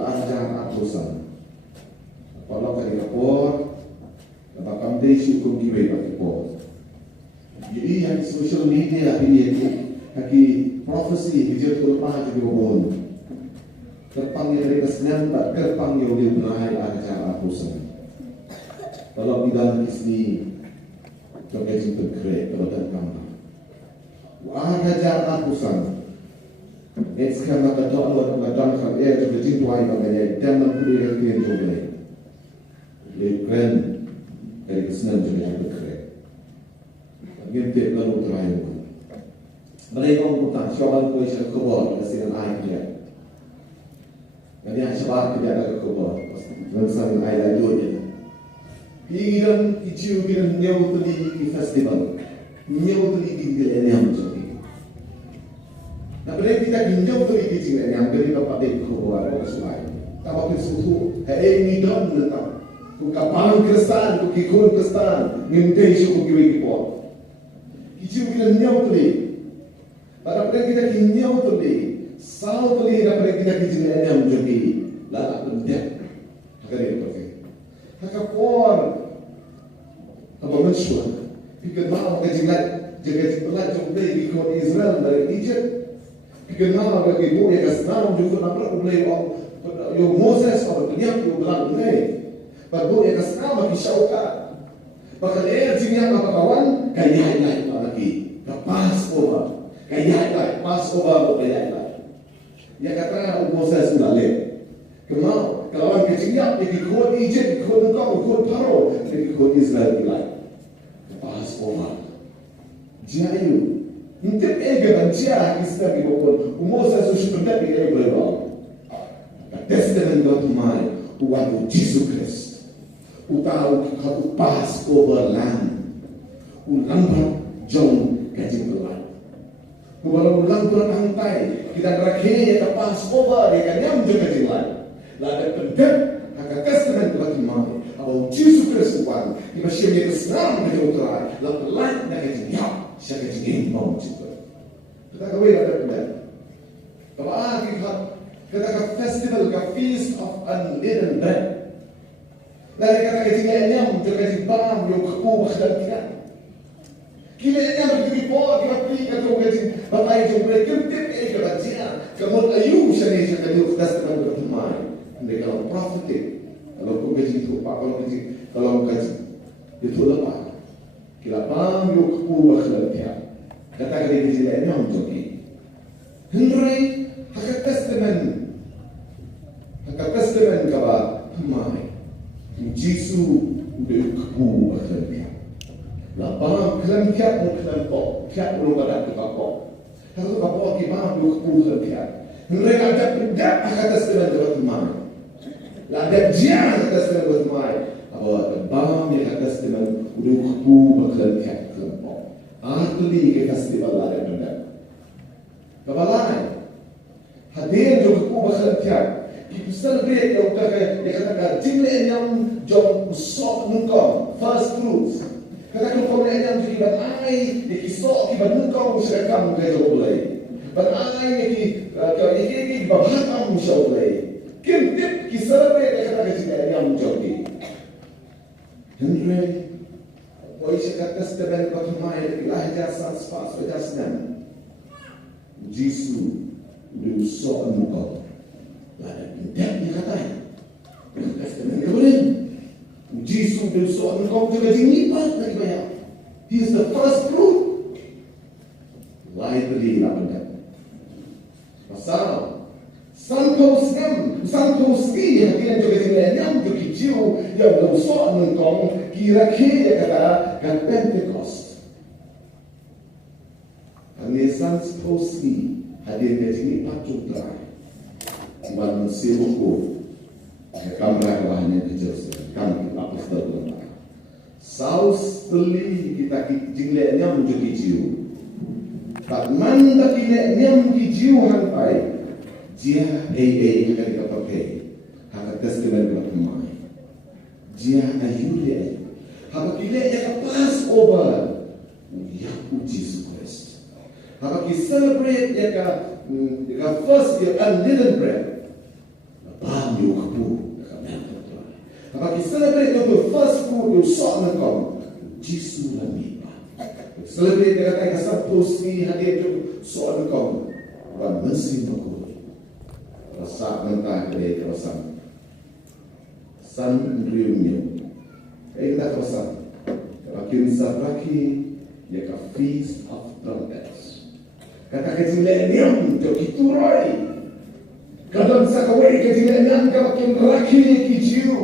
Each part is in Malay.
ajar atusan. Kalau kali kapor, kapakam desi hukum kibai kapor. Jadi yang social media ini kaki profesi hijau terlepas jadi wabon. Kerpang yang dari kesenyan tak kerpang yang dia benahai ajar atusan. Kalau bidang kisni, jokai jemput kerek kalau tak kamar. Ajar atusan. It's come up at all of my done from air to the deep wine of the damn putting a clear to the grand dari kesenangan juga yang bergerak. Gitu lalu terakhir. Mereka mengutang syawal kuisah kubur kesian air dia. Jadi syawal tidak ada kubur. Bersama air dia. Iran icu iran nyau tadi festival. Nyau tadi di yang jadi. Nampaknya kita ginjau tu ini cingkak yang beri dapat dikuat orang semai. Tapi suatu ini don tentang kapal kristal, kikun kristal, ngintei suku kiwi kipot. Kicau kita nyau tu ni. Nampaknya kita ginjau tu ni. Sau tu ni nampaknya kita cingkak yang jadi lala pendet. Hakari apa sih? Hakapor. Apa manusia? Pikir mahu kecingkat jaga cingkat jumlah kikun Israel dari Egypt. Kenal bagi ibu yang sekarang juga nampak mulai yang Moses atau dunia yang bilang mulai. Baru yang sekarang bagi syaukat. Bahkan jingnya apa kawan kaya lagi. Pas over, kaya pas over kaya. Ya kata Moses mulai. Kenal kawan kecilnya ikut Egypt, ikut engkau, ikut Paro, ikut Israel mulai. Pas over. Jayu. Intip ega bancia kisah di bawah Moses sudah pergi ke Ibrahim. Testament God mai uatu Jesus Christ. Utau kau pass over land. Ulambat jom kaji berat. Kalau ulambat hantai kita rakyat kita pass over dia nyam juga kaji berat. Lalu pendet hak testament God mai. About Jesus Christ uatu. Kita syariat Islam kita utara. Lalu lain nak kaji nyam. Siapa yang mau juga? Kita kawin ada benda. Kalau kita ke festival, ke feast of unleavened bread. Lalu kita ke tinggalnya, kita ke bam, yang kepu berkhidmat. Kita yang berdiri po, kita pergi ke tu ke bagai jumlah kita ke baca. Kemudian Ayub sendiri sebagai festival bertumai. Mereka kalau prophetic, kalau kau kaji tu, kalau kaji itu lepas. Kita paham yuk kubah kerja. Kata kerja di sini yang menjadi. Henry hak testament kaba mai. Jisu yuk kubah kerja. La paham kerja muklan ko, kerja berubah kita ko. Kalau kau kita yuk kubah kerja. Henry ada hak testament kaba mai. La ada dia hak testament kaba mai. Awak bam yang atas dengan udah kupu bakal kat kelompok. Atuli ke festival ada benda. Kabalai. Hadir juga kupu bakal kat. Kita celebrate kalau kita katakan jumlah yang jom usok nungkong first fruits. Katakan kalau yang jadi banai dikisok kita nungkong sedekam kita boleh. Banai kita babakam kita boleh. Kintip kita celebrate katakan jumlah yang jadi. Henry, wajib kata setelah bertumai ilah jasa spas berjasnan. Jisu diusok muka. Lada pindah dia katanya. Kata setelah kemudian Jisu diusok muka juga dinipat lagi banyak. He is the first fruit. Lain beli lah benda. Pasal Santos ski yang juga yang juga kicau yang usok nengkong kira-kira kata Pentecost. Hanya Santos ski hadir di sini patut terakhir. Buat musim hukum, kamera kawannya kecil kami apostol benar. Saus beli kita jinglenya menjadi kicau. Tak manda jinglenya menjadi hantai. Dia kita pakai hak testament bertumai. Dia ayuh hak kita yang pass over Yaku Jesus Christ. Hak kita celebrate yang first year unleavened bread. Bam food. Kapag i-celebrate nyo yung first food, yung saan na kong, Jisu lang nipa. Celebrate na tayo kasabto si hadir yung saan na kong, wa mensin ako. Rasa ng tayo kaya kawasan. San reunion. Kaya kita kawasan. Kapag kinsaraki, ya ka feast of trumpets. Kata kajileniam, jo kituroy. Kadang sa kawai kajileniam, kapag kinraki kijiu.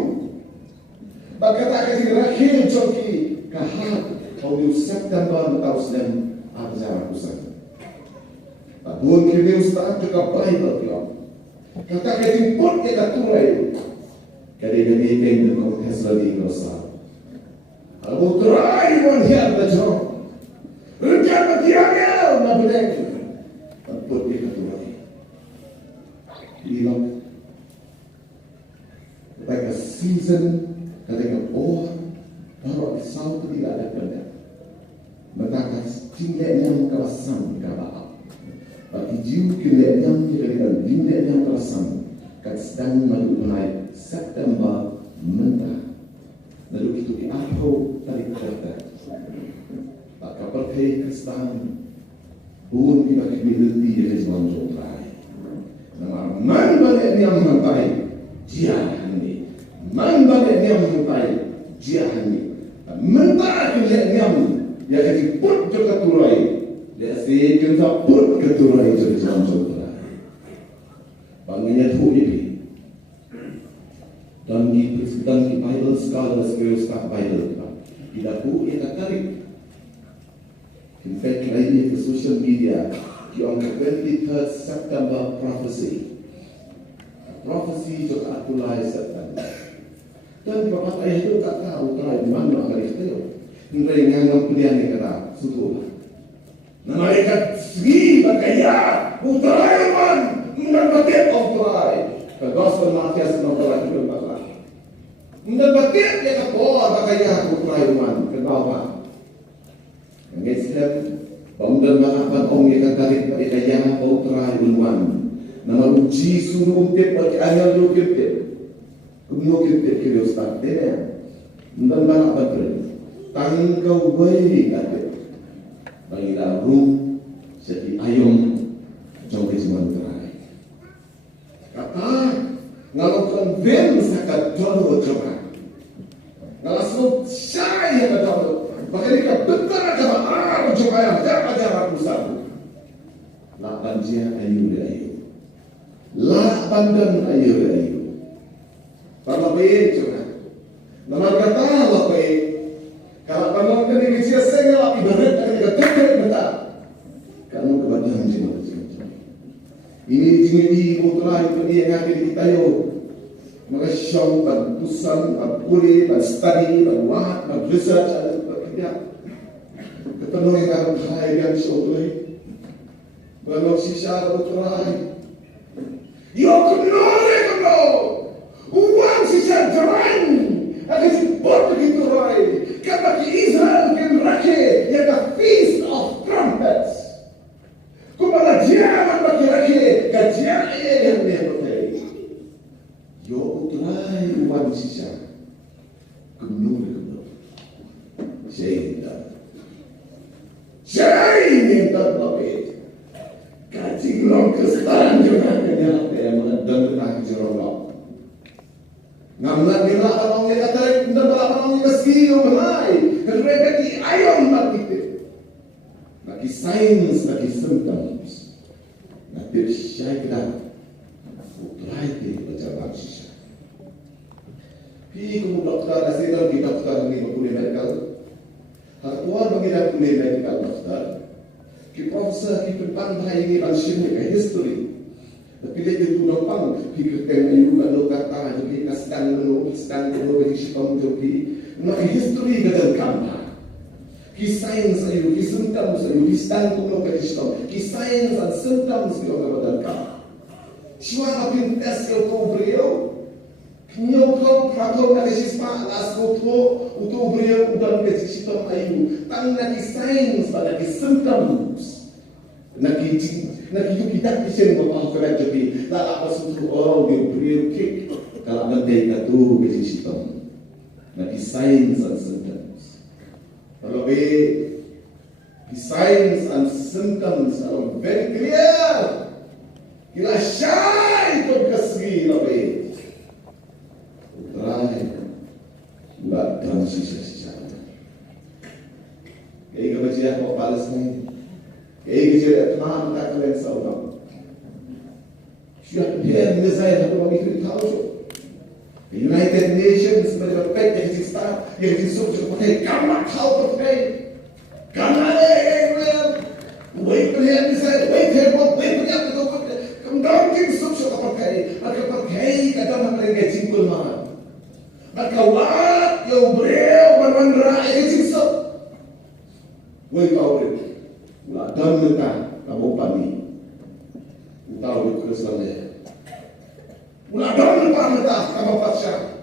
Bagkata kajilraki, jo ki kahag. Kau di September tahun dan ajar kusan. Buon kini ustaz juga Bible kilau. Kata kajilput ya katurai. Kadang-kadang ini kau keseladi kuasa. Kalau try one here the job. Rencana bertiangnya, nak berdek. Tempur dia ketuai. Bilang, ketika season, ketika baru risau itu tidak ada benda. Maka tinggalnya kawasan kawasan. Bagi jiwa tinggalnya kita tinggalnya kawasan. Kat sedang melalui September mentah. Lalu itu diatur dari kata. Kapal kaya kestaan buon kita kemiliti rezon jompai. Nama man balik niam mentai jiahan ni. Man balik niam mentai jiahan ni. Mentai kaya niam ya jadi put juga turai. Ya si kita put keturai rezon jompai. Bangunnya tu ini. Dan di Bible scholars Ustaz Bible tidak boleh tarik. In fact, maybe the social media on the 23rd September prophecy. Prophecy juga apply September. Dan bapak ayah itu tak tahu kalau di mana hari itu. Mereka nganggap pilihan yang kata sutulah. Mereka segi berkaya utarawan mendapat offline. The gospel Matias mendapat itu bapak. Mendapat dia kata berkaya utarawan ke bawah. Islam pemdan makapan ong yang tarik pada kaya putra ulwan nama uji suruh umpet bagi ayat lu kipet kumno kipet kiri ustaz dia dan makapan tu tangkau bayi kata bagi lalu jadi ayam jauh kejuan terai kata ngalakan ben sakat jauh coba ngalasuk syai yang jauh Bagaimana betul aja coba yang jaga pusat. Lapan dia ayu. Lapan dan ayu. Kalau baik coba. Nama kata Allah baik. Kalau penonton ini dia sengaja ibarat dari ketuker betul. Kamu kebahagiaan jiwa. Ini di putra itu dia yang kita yo. Maka syam dan pusan, puri, dan study, dan wahat, dan research, ya, ketemu yang akan hai yang sotoi, kalau sisa utrai, yo kenal, uang sisa jalan, akan sebut begitu rai, kata Israel kan rakyat, yang the feast of trumpets, kepada jangan bagi rakyat, kajian yang dia berkait, yo utrai uang sisa, kenal. Saya terlebih kaji long kestaan juga kenyal yang mendengar kaji long. Ngamlat nila kalong yang katarik nambah kalong yang kesiyo malay. Mereka di ayam makite. Lagi sains, lagi symptoms. Nanti saya kita utrai di pejabat sisa. Pi kamu dokter asal kita dokter ni berkuliah medical. Tuan mengira kuliah medical dokter. Ki profesor ki penpantai ini langsung ke history. Tapi dia itu gampang pikirkan ayu kalau kata jadi kasdan dulu bagi siapa jadi nak history kadang gampang. Ki sains ayu ki symptoms ayu ki stand dulu bagi siapa. Ki sains dan symptoms ayu kadang gampang. Siapa pun tes yang kau beriau. Nyo kau prakau nak sisma lasko tu utu beriau udah bagi siapa ayu. Tang nak sains pada symptoms nak Nakikita kisah bapak kerat jadi lala pasutu oh dia kick kalau nanti katu kecil sitam. Nanti signs and symptoms. Kalau the signs and symptoms are very clear. Kila syai tu kasih labe. Terakhir, buat transisi. Kaya kebajian kau balas ni. Kaya kebajian Tuhan tak kalian saudara. Siapa dia saya tak boleh ikut tahu. United Nations mereka baik yang start yang disuruh pakai kamak kau pakai. Kamak wait dia saya wait dia tu kemudian disuruh pakai. Mereka pakai kata mereka jingkul mana. Mereka wat yang beriau bermandra yang disuruh. Woi kau ni, ulah dam letak kamu pani, utau di keselnya. Ulah dam letak kamu pasca.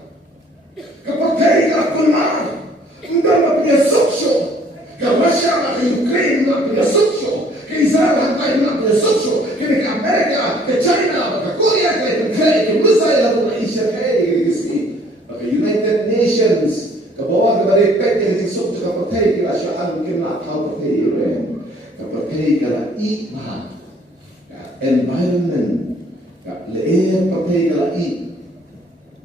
Kepakai aku nak, enggak nak punya sukses. Kemasya nak Ukraine nak punya sukses. Ke Israel nak punya sukses. Ke Amerika, ke China, ke Korea, ke Israel nak Asia ke Maka United Nations. Kebawa kepada pek yang disuk juga pertai kira syaan kena tahu pertai Iran. Pertai kira ikmah, environment, leer pertai kira ik.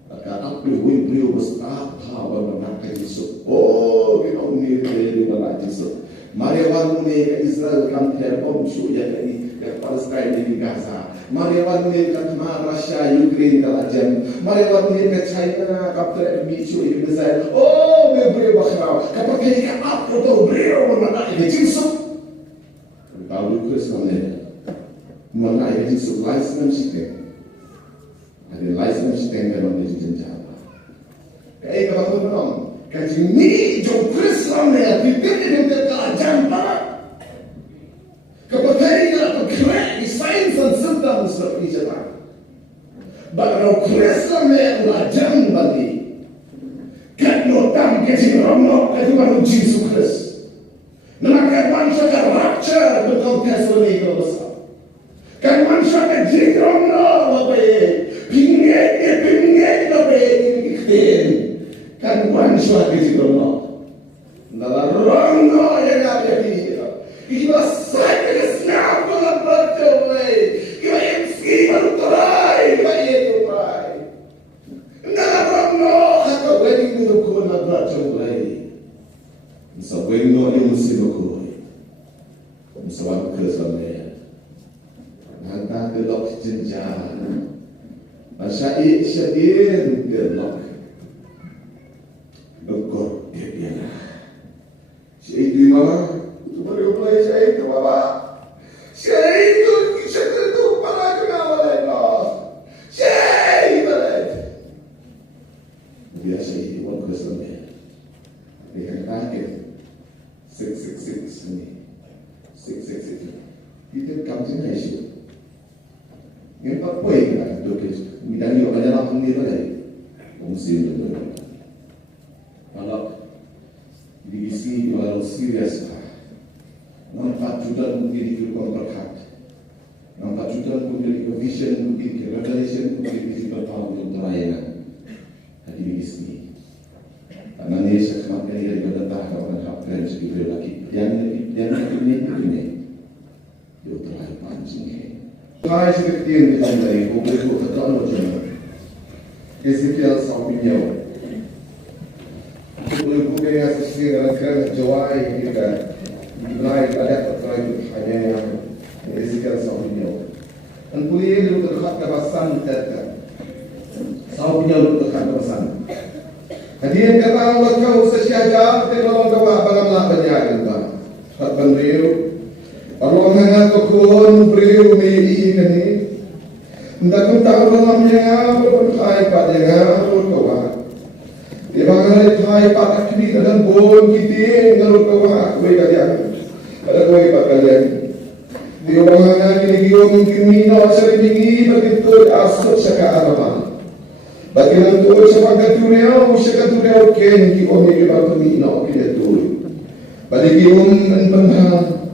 Maka apa beliau berstaf tahu bagaimana disuk. Oh, kita uni beliau bagaimana disuk. Mari awak uni ke Israel kan terbom syuya ke Palestin di Gaza. Mari awak uni ke Russia, Ukraine terajam. Mari awak uni ke China kapter micu Israel. Oh, beliau bakal. Kapag kaya ka up atau beliau mana ini jinsuk. Tahu Kristus mana ini jinsuk license sistem. Ada license sistem kalau dia jenjang. Kaya kapag menang. Kasi ni jo Kristus mana dipilih untuk kerajaan barat. Kapag kaya pagkira signs and symptoms seperti jalan. Baru Kristus mana kerajaan bagi. Kat notam kasi romo itu baru Yesus Kristus. Maka manusia kan rapture betul testimoni itu besar. Kan manusia kan jidrom apa pinggir apa ini kan manusia kan jidrom dalam romo yang ada di kita saya kesal dalam berjumpa kita MC baru terai kita itu terai dalam romo atau wedding itu kau nak berjumpa so wedding no ini mesti kau Musawan kesamanya, nanti gelap jenjang, masyai syadin gelap, lekor dia. Syai itu mana? Cuma dia mulai syai itu apa? Syai itu syai itu para kenal lain lah. Syai balik. Dia syai itu orang kesamanya, dia kaget, 666 ni. 666. Kita kamjeng Aisyah. Yang apa yang kita dokter? Midang yo ada nak ni balai. Muslim tu. Kalau divisi kalau serius lah. Nampak juga mungkin di kontrak. Nampak juga mungkin di vision, mungkin di revelation, mungkin di bertahun untuk layanan. Hadi divisi. Karena ni sekarang ini ada datang kawan kawan sekitar lagi. Yang ini dia telah pancing. Saya seperti yang ditandai, bukan kata macam. Kesekian sahabatnya. Bukan yang sesuai dengan jawai kita. Mulai pada terkait hanya yang kesekian sahabatnya. Dan kuliah itu terkait kawasan terdekat. Sahabatnya itu terkait kawasan. Hadirin kata Allah kau sesiaja dalam kawah bagamlah berjalan dah. Kat beriu, Allah mengat kokon beriu mei ini. Hendak tahu dalamnya berkai pada yang kawah. Di bagai kai pada kini dan bon kita ngarut kawah kau kalian. Pada kau kalian. Di orang ini gium kimino sering begitu asal sekarang apa. Bagian tu sebagai dunia, sebagai dunia ken kita omik kita mino kita tu. Bagi gium penhal,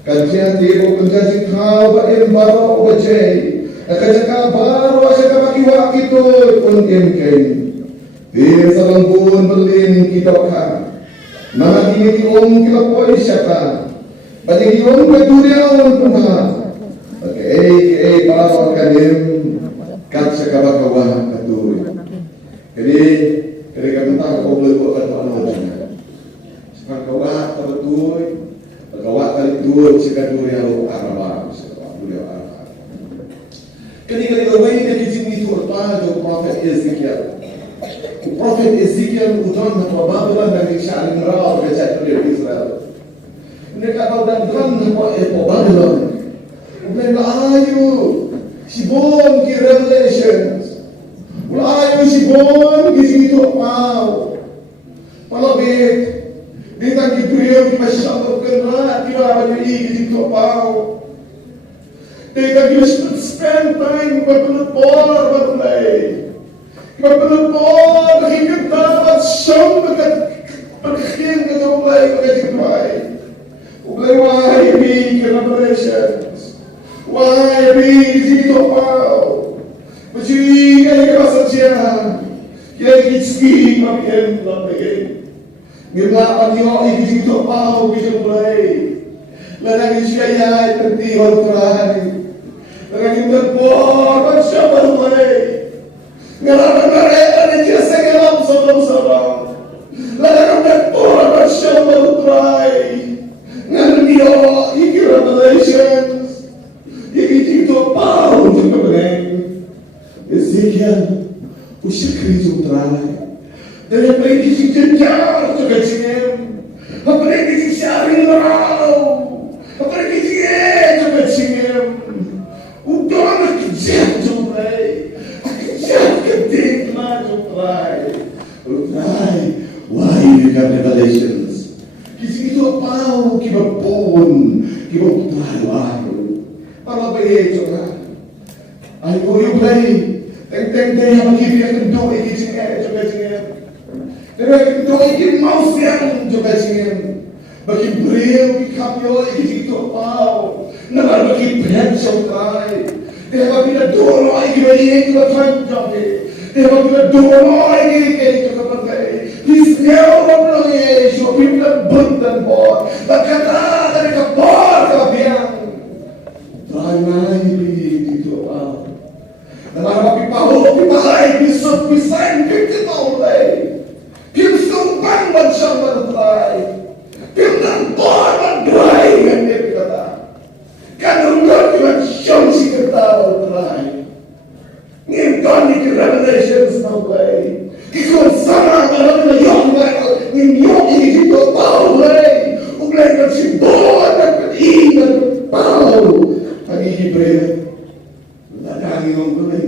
Kajian tibo kunjajing kau baim baro obajay. Akajaka baro asaka makiwaki to kuntim kay. Di sa lambun berlin kita ka. Mga dinitiong kilapoy siya ka. Patingiyong kaduriyaon punha. Pag-ay baro kanim kat sa kabagawa kaduri. Jadi kami tak boleh buat apa-apa saja. Pagkawa kabatuy. Pagkawa kalituod si kaduri ang araba. Kani the way that is in to apply the prophet Ezekiel. The prophet Ezekiel uton na Babylon na isyaring raw kaya sa Israel. Hindi ka daw daghan na po Babylon. Ublay laayo. Sibon ki Revelations. Laayo sibon ki sito apaw. Palabit. Di tang Gabriel di masyadong kanrat, di ba ba yung iigit ito apaw? Di tang you spend time magpapalapor, matulay. Magpapalapor, nakikita, siyang pagkakin ka sa ublay, pagkatikmay. Ublay, why be Revelations? Why be dito apaw? Masyari kayo ka sa siya. Kaya kitski, mapien lang again. Ngimlapan niyo igiging topaw gising play. Lanagin siya yay pagtihon kurani. Lanagin nagpor siya balay. Ngalaman na reta ni siya sa galam sabang-sabang. Lanagin nagpor siya balay. Ngayon niyo igi Revelations. Igiging topaw gising play. Ezekiel usya krizo try. Dan aprende si janjar to kacingem. Aprende si sharing marau. Aprende si to kacingem. Udon kijat to play. Kijat kedik na to try. Try. Why you have Revelations? Kisi itu apa? Kibapon. Kibaputay. Why? Para ba ito na? Ay ko yung play. Teng-teng yang magkibigyan ng doon ikisingem to kacingem. Pero doon ikin mouse yan to kacingem. Bakibril, kikapyo, ikisito apaw. Naman bakibred sa utay. Deva pinadono, ikibayin, ikibatay jabe. Deva pinadono, ikikay, ikikapatay. Hisneo lang eh, so pinabundan po. Pagkata, kanikapor, kabiyang. Try na, dito apaw. Naman pipahay, pisay, pipitawlay. Pimsumpang mansiyang matutay. Pimnampor magdray nganip kata. Kanunod mansiyang sikataw matutay. Ngayon ni Revelations na ulay. Kikon sama ang na yung ngayon ikikito paulay. Ulay ng sibon at pag-iingan paul. Pag-ihibre. Ladangin ang ulay.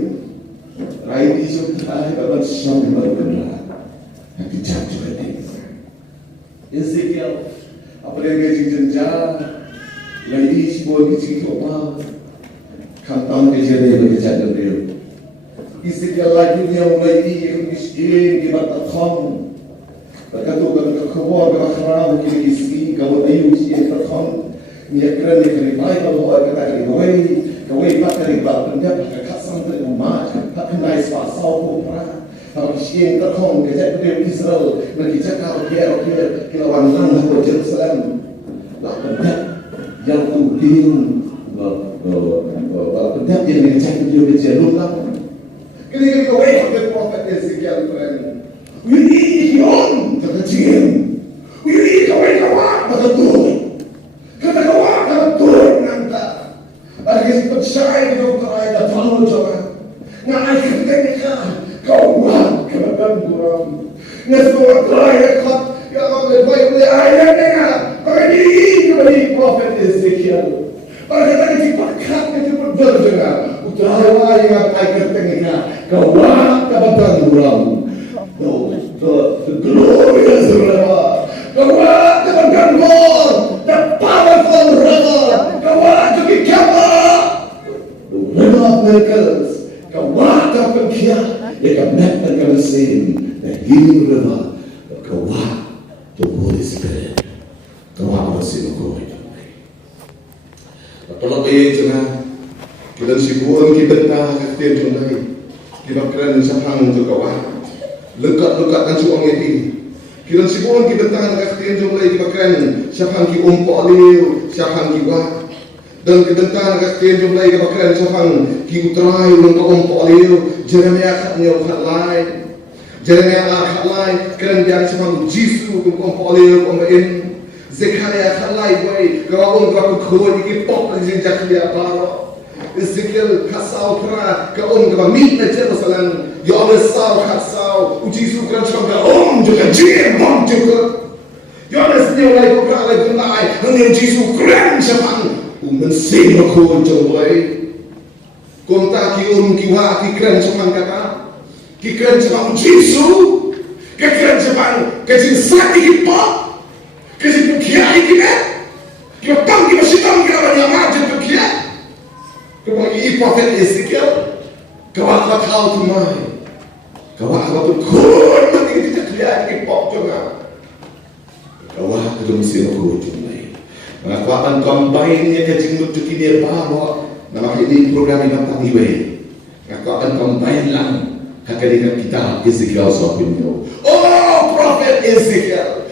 Right isip tayo kapag siyang matutay. Ezekiel, apa yang dia jenjang, lagi si boy kecil tu apa, kantang dia jadi berkejar dia. Ezekiel lagi dia mulai yang miskin di mata kham, berkata kalau kau berkhara mungkin miskin, kau ayu miskin terkham, ni kerana ni kerana Bible kata kau pakai Bible dia pakai kasam tu umat, pakai nice pasal kau pernah. Kalau siang terkong kejap dia Israel berkicau kau kilawan lang ke Jerusalem. Lakukan yang penting lakukan yang kejap dia berjalan. Kini kau ke prophet Ezekiel friend. We need yon kekecilan. We need kau betul. Kata kau nanta. Ada kisah percaya dokter ada tahu coba. Ngai ketika kau buat kebetulan kurang. Ngesua terakhir kat yang oleh baik ayat dengar. Kembali prophet Ezekiel. Pada kata dipakat itu berdengar. Utara yang ayat tengah. Kau buat kebetulan kurang. The glorious river. Kau buat kebetulan kurang. The powerful river. Kau buat to be covered. The river of miracles. Kau buat kebetulan. They can met and can sing the healing river of Kawa, the Holy Spirit. Kawa was in the glory. jangan kita sibuk kita dah kita tunai kita keren sapang tu kawan lekat kan suang ini kita sibuk kita tangan kita tunai kita keren sapang ki umpok liu sapang ki wah dan kedentan kita tunai kita keren sapang ki utrai untuk umpok liu Jeremia katnya ukat lain Jeremia akat lain keren dia sapang Jisu untuk umpok liu umpain Zekaria kalai boy, kau orang kau ini pop lagi sejak dia baru. Ezekiel kasau kera, kau orang mit na Jerusalem, Yohanes sau kasau, uji sukan kau juga jiem bom juga. Yohanes ni oleh kau kera lagi tunai, hanya uji sukan siapa? Mensih kau boy. Kau tak kiwa kikren siapa kata? Kikren siapa Jisu? Kikren siapa? Kecil sakit pop. Kasi pagkiyain kita, kipatang kipasitang kita ba niya majid pagkiyain? Kapag i-prophet Ezekiel, kawa ka tao tumay. Kawa ka tukun, mati kita kiyain kipok juga. Kawa ka dumisiro ko tumay. Mga kwatan combine niya kajinglut tuki niya bawa na makinig program ng tangiway. Mga kwatan combine lang kakalikan kita Ezekiel sa opinyo. Oh, prophet Ezekiel!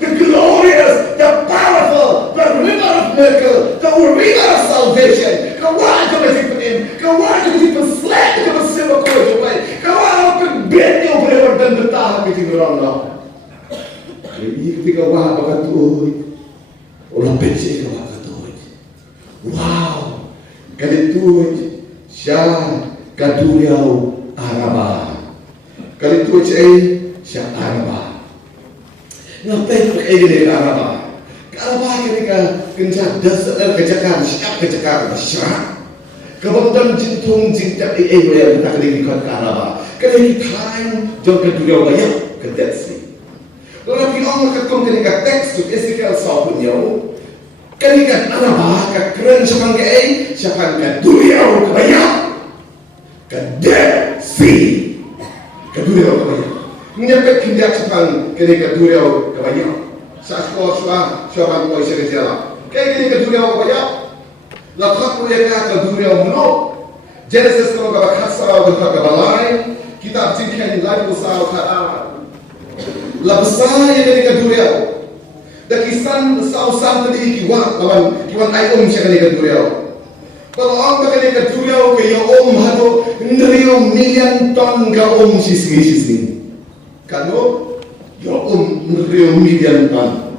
The glorious, the powerful, the river of miracle, the river of salvation. Kawan ka masipin, kawan ka masipin slack ka masipin ko jumay, kawan ka ben yung berewar dan bertahan di tingurang na. Ini ketika wah bakatuoy, orang pensi ka bakatuoy. Wow, kalituoy siya kaduriyaw araba. Kalituoy siya araba. Ngapain pakai gini araba? Araba ketika kencang dasar kejakan siap kejakan siap. Kebangunan jintung jintak yang kita kelihatan ke araba. Ketika time jom kedua banyak kedeksi. Lalu orang ketemu ketika teks tu Ezekiel sahabatnya. Ketika araba keren siapa ke siapa kedua banyak kedeksi. Kedua banyak. Menyebut kindak sepang kini kedua kebanyak. Sahaja siapa kau isi kerja. Kini kedua kebanyak. Lakukan mereka kedua menok. Genesis kalau kau kasar atau kau balai, kitab jingkai lagi besar kata. Labesar yang kini kedua. Dan kisan besar tadi kiwan ayam siapa kini kedua. Kalau orang kini kedua kaya hado neriu million ton ka sisi. Kano, neriu million ton.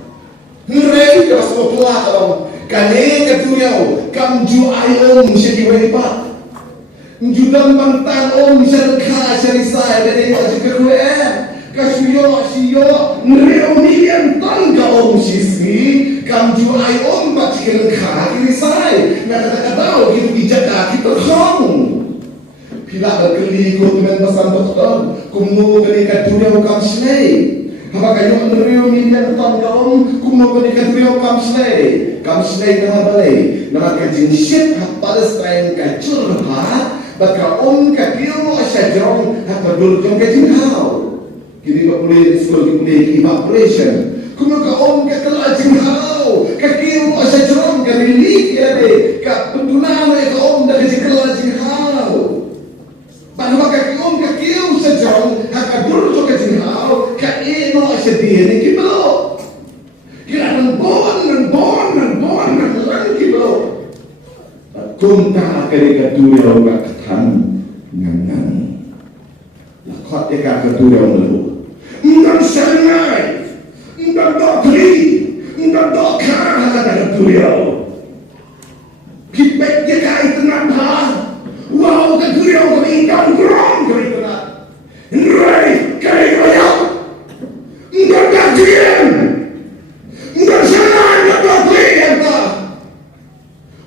Neriu kalau semua pelah kalau kane kedua kamju ayam siapa hebat. Judan bantang siapa saya dari kedua. Kasiyo neriu million ton ka sisi. Kamju ayam bacikan kiri saya. Nakakataw kita bijak kita kong. Pila berkeli komitmen pesan betul. Kumno kenika dunia ukam slay. Haba kayo neriu million ton kaum. Kumno kenika dunia ukam slay. Kam slay nama balay. Nama kajin ship hak Palestine kacur ha. Baka kapiyo asyajong hak berdul kajin hao. Kini boleh sekolah boleh evaporation. Kumno kaum kelajin hao. Kakiyo asyajong relief ya de. Ka pendunama kaum dari kelajin hao. Bahwa kakiyo sejauh hak buruk kejinau kaino sedih ni kiblo. Kira bon kiblo. Kunta ketika dunia orang katan ngan. Lakot eka kedunia orang. Ngan sangai, ngan dokri, ngan dokar ada dunia. Kipek dia kait dengan hal. Wow, kedua kami ingkang kurang kerana nrai kaya banyak enggak kajian enggak sana enggak kajian tak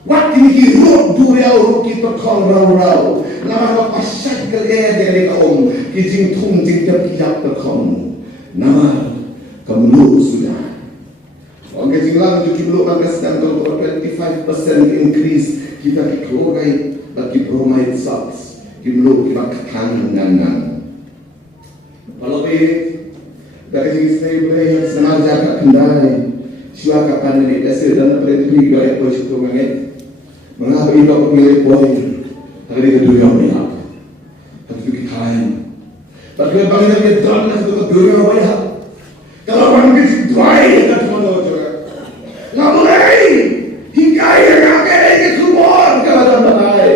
waktu ini rut dua kita kau nama pasal kelihatan dari kaum kijing tung jing terpijak terkaum nama kamu sudah orang kijing lang tujuh puluh persen atau 25% increase kita dikeluarkan bagi bromide salts kimlo kita ketangan. Kalau dari segi stable yang senang jaga kendali Siwa kapan ini dasar dan perlu diberi apa itu mengenai mengapa ibu pemilik boy hari itu dunia banyak tapi kain tapi bagaimana kita dalam itu dunia banyak kalau orang kita dry kita semua juga nggak boleh hingga yang ada ini keluar kalau dalam bayi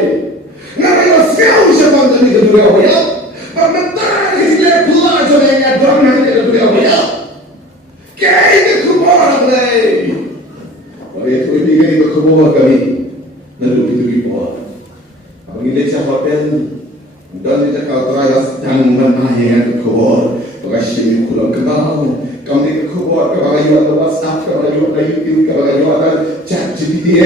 nggak boleh sel siapa yang itu dunia banyak permintaan istilah pelajar yang ada dalam itu dunia banyak kain keluar lagi. Oleh itu ini kami berkeluar kami lalu itu keluar. Apa ini lecah hotel dan kita kau terasa dan mana yang keluar. Berasal pulang ke bawah. Kami keluar ke bawah ada WhatsApp, ke bawah ada YouTube, ke bawah ada ChatGPT.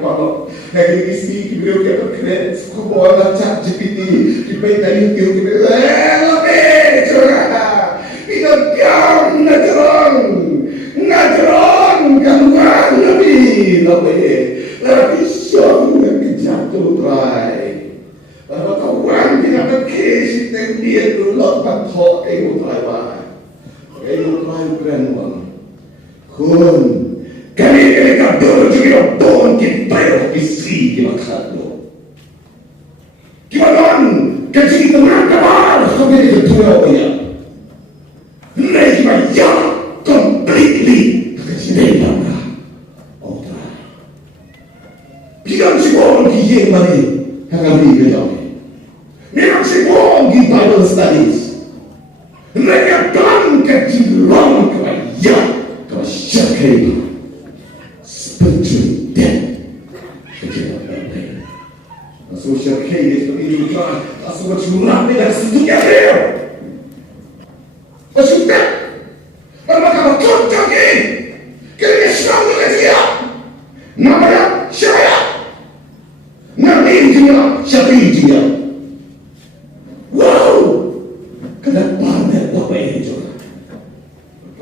Kalau lagi isi video kita kena keluar ada ChatGPT. Kita YouTube kita lebih cerah. Ikam ngajarong kamuan lebih syong jatuh try. Lalu kawan tidak berkesi dan dia dulu patok ego try wah. Ego try bukan uang. Kun kami kabur juga bon kita isi kita kado. Gimana? Kasi teman kabar kami itu dua orang. Raise my jaw completely kekejian orang. Biar si orang kian mari kami kerja. Biar si orang di Bible studies. Mereka kan kejilan kerja kesyakir spiritual death. Kejilan apa? Asal syakir itu ini kan asal curang dan sedunia real. Maksudnya, mereka berkata lagi, kerana Islam dengan dia, namanya Syariah, Nabi dia, Syafi'i dia. Wow, kenapa apa ini juga?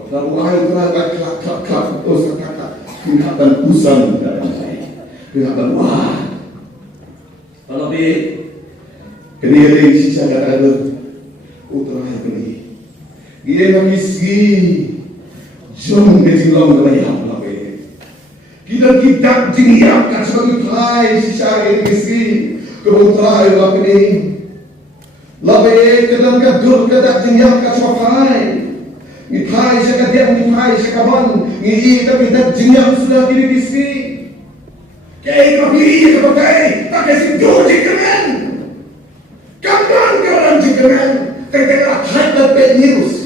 Kalau orang itu agak kakak, dosa kakak, kelihatan pusing dalam saya, kelihatan wah. Kalau dia sisa kata itu, utara ini. Ia mengisi jom bezilang dalam apa ini. Kita jeniakan sebagai try sisa ini mengisi keutrai apa ini. Lebih kadang kadang kadang jeniakan sebagai mitai sekadang mitai sekaban ini tapi tak jeniak sudah kini mengisi. Kaya kami sebagai tak kasih jodoh kemen. Kapan orang jikemen? Kaya kata bad news.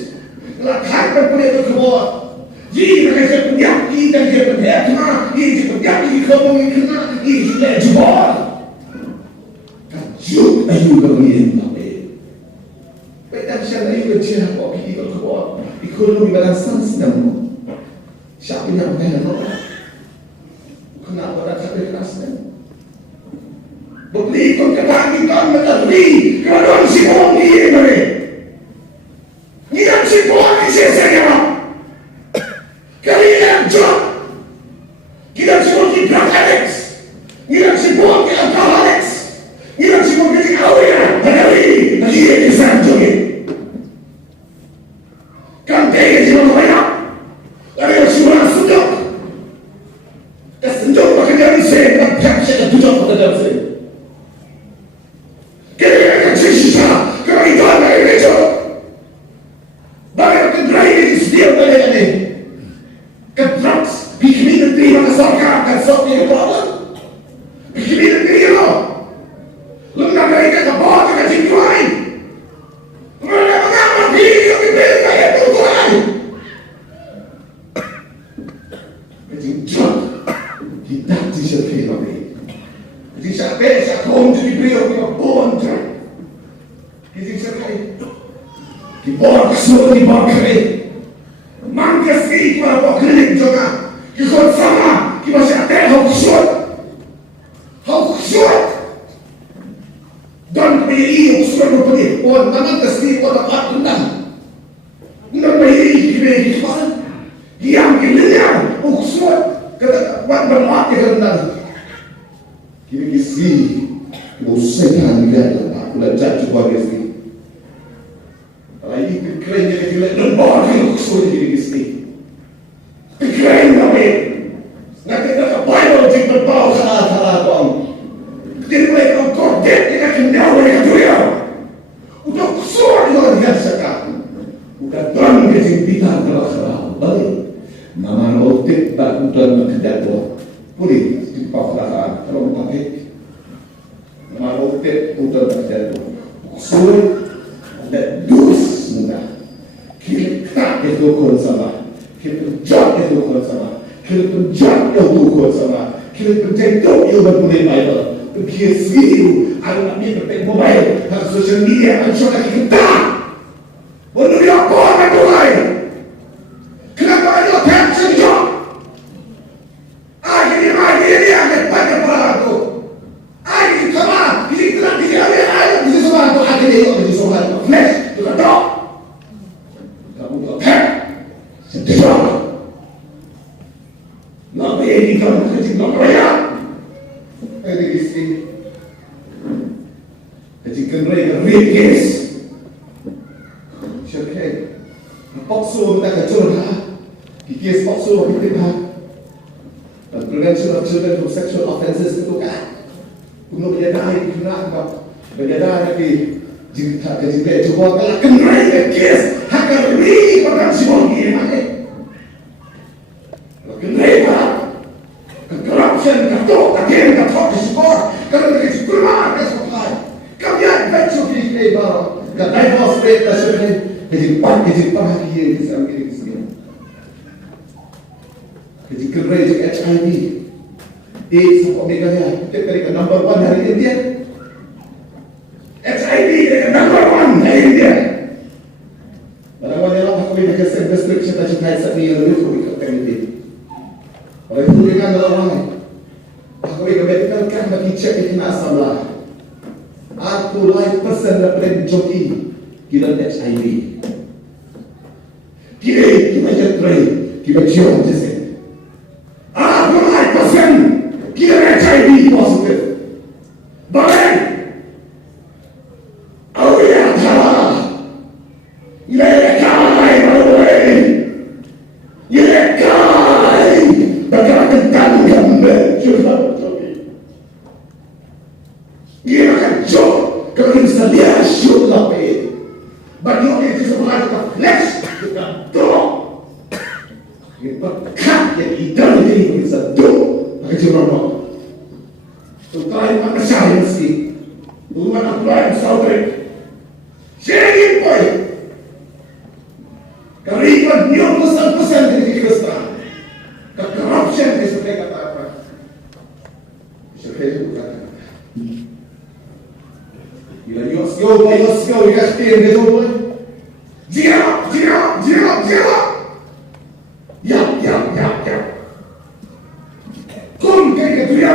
Latar berpulih keluar. Jika kita penyakit dan kita berhekmat, jika penyakit kamu kena, jika jebol. Kajuk ayu kami tapi. Betul siapa ayu kerja apa kita keluar. Ekonomi balansan sedang. Siapa yang pakai nama? Kenapa dah sampai kelasnya? Beli kebahagiaan menteri kerana si orang dia mereka. Tidak semua disesanya. Kalian job. Tidak semua kita Alex. Tidak semua kita Alex. Tidak semua kita awalnya. Hari dia kisah joget. Kan dia semua banyak. Ada semua sunduk. Kesenduk pakai dari saya. Tak saya tujuh pada dari saya. Kalian akan sisa. Kalau itu ada yang itu. Bagaimana kedrain setiap kali ini? Kedrugs, bikin negeri mana sarkar kan sopnya problem. Bikin negeri lo, lembaga mereka kebawa ke kecintuan. Mereka mengapa bikin negeri kaya tuan? Kecintuan, kita tidak film ini. Tidak bisa kau jadi beliau kita bontra. Kita sekali. Dibawa ke surga, dibawa ke kredit. Mangga sikit pada bawa kredit juga. Kita sama, kita masih ada hal khusyuk. Hal khusyuk. Dan beri khusyuk berpilih. Orang mana kesini, orang dapat undang. Undang beri, kita kemarin. Diam, kita khusyuk. Kata, bermaaf ya undang. Kita kisi, bosan dia tak belajar cuba kisi. Lagi keren jadi tidak lembar yang khusus jadi kisi. kodet dengan kenyawa yang dunia. Untuk suara yang dirasakan. Udah bang kecil bintang terasa. Balik. Nama rotik tak udah mengejar buat. Boleh dipaksakan kalau pakai. Nama rotik udah mengejar buat. Suara ada dus mudah. Kita itu kon sama. Kita jat itu kon sama. Kita jat itu kon sama. Kita jatuh itu boleh Bible. Kita skill. Anak ni bertek mobile. Harus social media. Harus kita. Boleh dia apa yang mulai? Kenapa ada attention job? Akhirnya akan pada perang tu. Akhirnya sama. Ini telah dikira ayat di semua tu. Akhirnya di semua tu. Flash. Tu tak tahu. Kamu tak tahu. Sedang. Nama ini kamu kecil nak raya. Ada kisah. Kecil raya real case. Syekh. Paksu kita kacau dah. Kes paksu kita dah. Prevention of children from sexual offences itu kan. Kuno menyadari kenapa menyadari di jika kita coba kalau kenai kes hakar ini pada semua ini mana. Kenai pada corruption kato kagen kato support kalau kita kurang ke supply. Kemudian betul kita baru kadai bos rate tersebut jadi pagi di sana kita semua. Jadi kerai HIV, AIDS apa mereka kita kira number 1 dari India. HIV number 1 dari India. Barangkali lah aku bisa set description tadi saya sendiri lalu aku akan ini. Oleh itu dengan orang aku bisa betulkan bagi cek di asam lah. Aku live person daripada joki kira HIV. Kira kita jadi kita jauh je. Aku live person kira HIV positif. Baik. Aku yang salah. Lekai baru. Lekai. Bakal tentang gambar juga. Dia akan jauh. Kalau kita sedia shoot lah pe. Bagi orang itu semua kita flash, kita drop. Kita cut yang hitam ini kita drop. Pakai cuma apa? Tukai mana saya mesti. Tuhan apply saudara. Sharing point. Kariban 90% dari Kristen. Corruption di sebagai kata apa? Sebagai itu kata. Bila Yosio dikasih dia tu, zero. Ya. Kau kayak dia,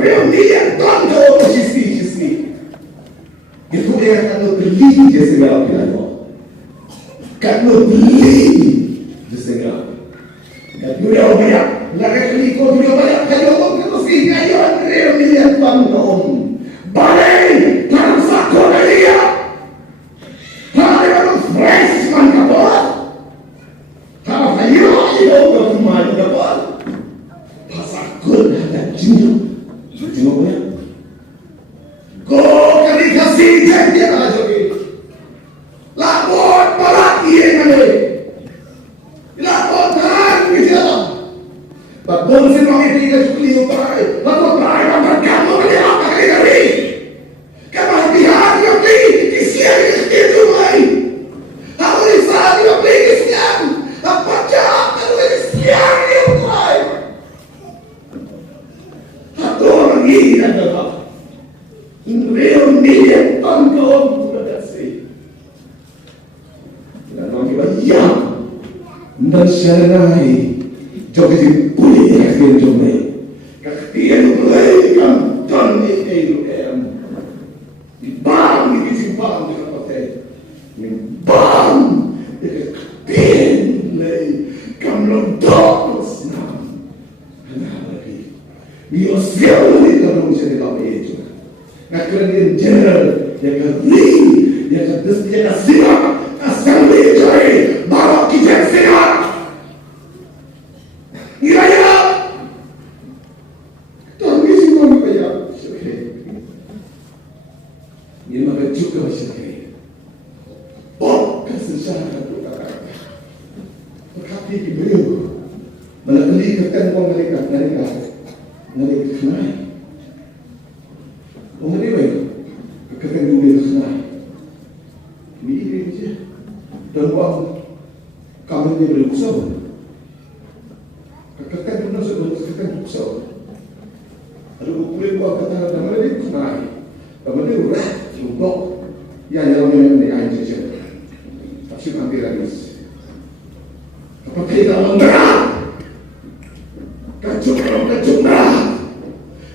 real dia, tanto sisi. Itu dia kan beli je segala piano. Kan beli je segala. Dan dia banyak, nak kali kau dia banyak, kalau kau sih kaya real dia tanto. Balai dalam satu dia. Kalau ada fresh man kapal. Kalau kayu itu bermain kapal. Pasal kau ada jinjau apa? Kau kali kasih dia aja ke. Lapor barat dia mana? Lapor terang dia. Babon sih orang itu dia suka lihat. Lapor terang kamu dia apa kali. Mensyarahi jogi pulih akhir jomai kaktian mulai kan tan itu bang ini simpang di kapote bang kaktian mulai kamlong dos nam lagi biosel ini kalau jadi apa itu nak keren general yang kali yang kedes yang siap asal dijai bawa kita siap. anyway, kekatan dulu itu senang. Ini je. Dan uang kami ni berusaha. Kekatan dulu sebelum kekatan berusaha. Ada boleh buat kata nama dia senang. Nama dia urat, jumlah. Yang ni air je. Tak sih nanti lagi. Apa kita menderah? Kacung.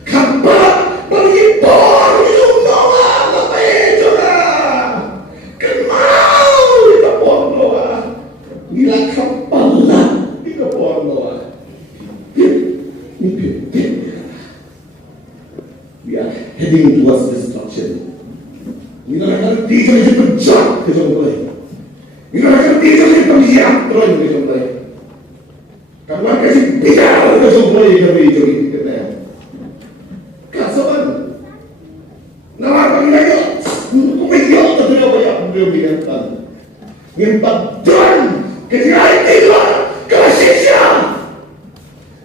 Kabar berhibur jumlah apa itu lah? Kenal kita porno. Gila kepala kita porno. We are heading towards destruction. Kita akan tiga penjat ke jumlah. Kita akan tiga penjat terus ke jumlah. Kalau kasih biar ke jumlah kami itu kita. Kasaban. Nama kami lagi. Kumikiyo terus apa yang beliau bilang. Ngimpat dan ketika itu kasihnya.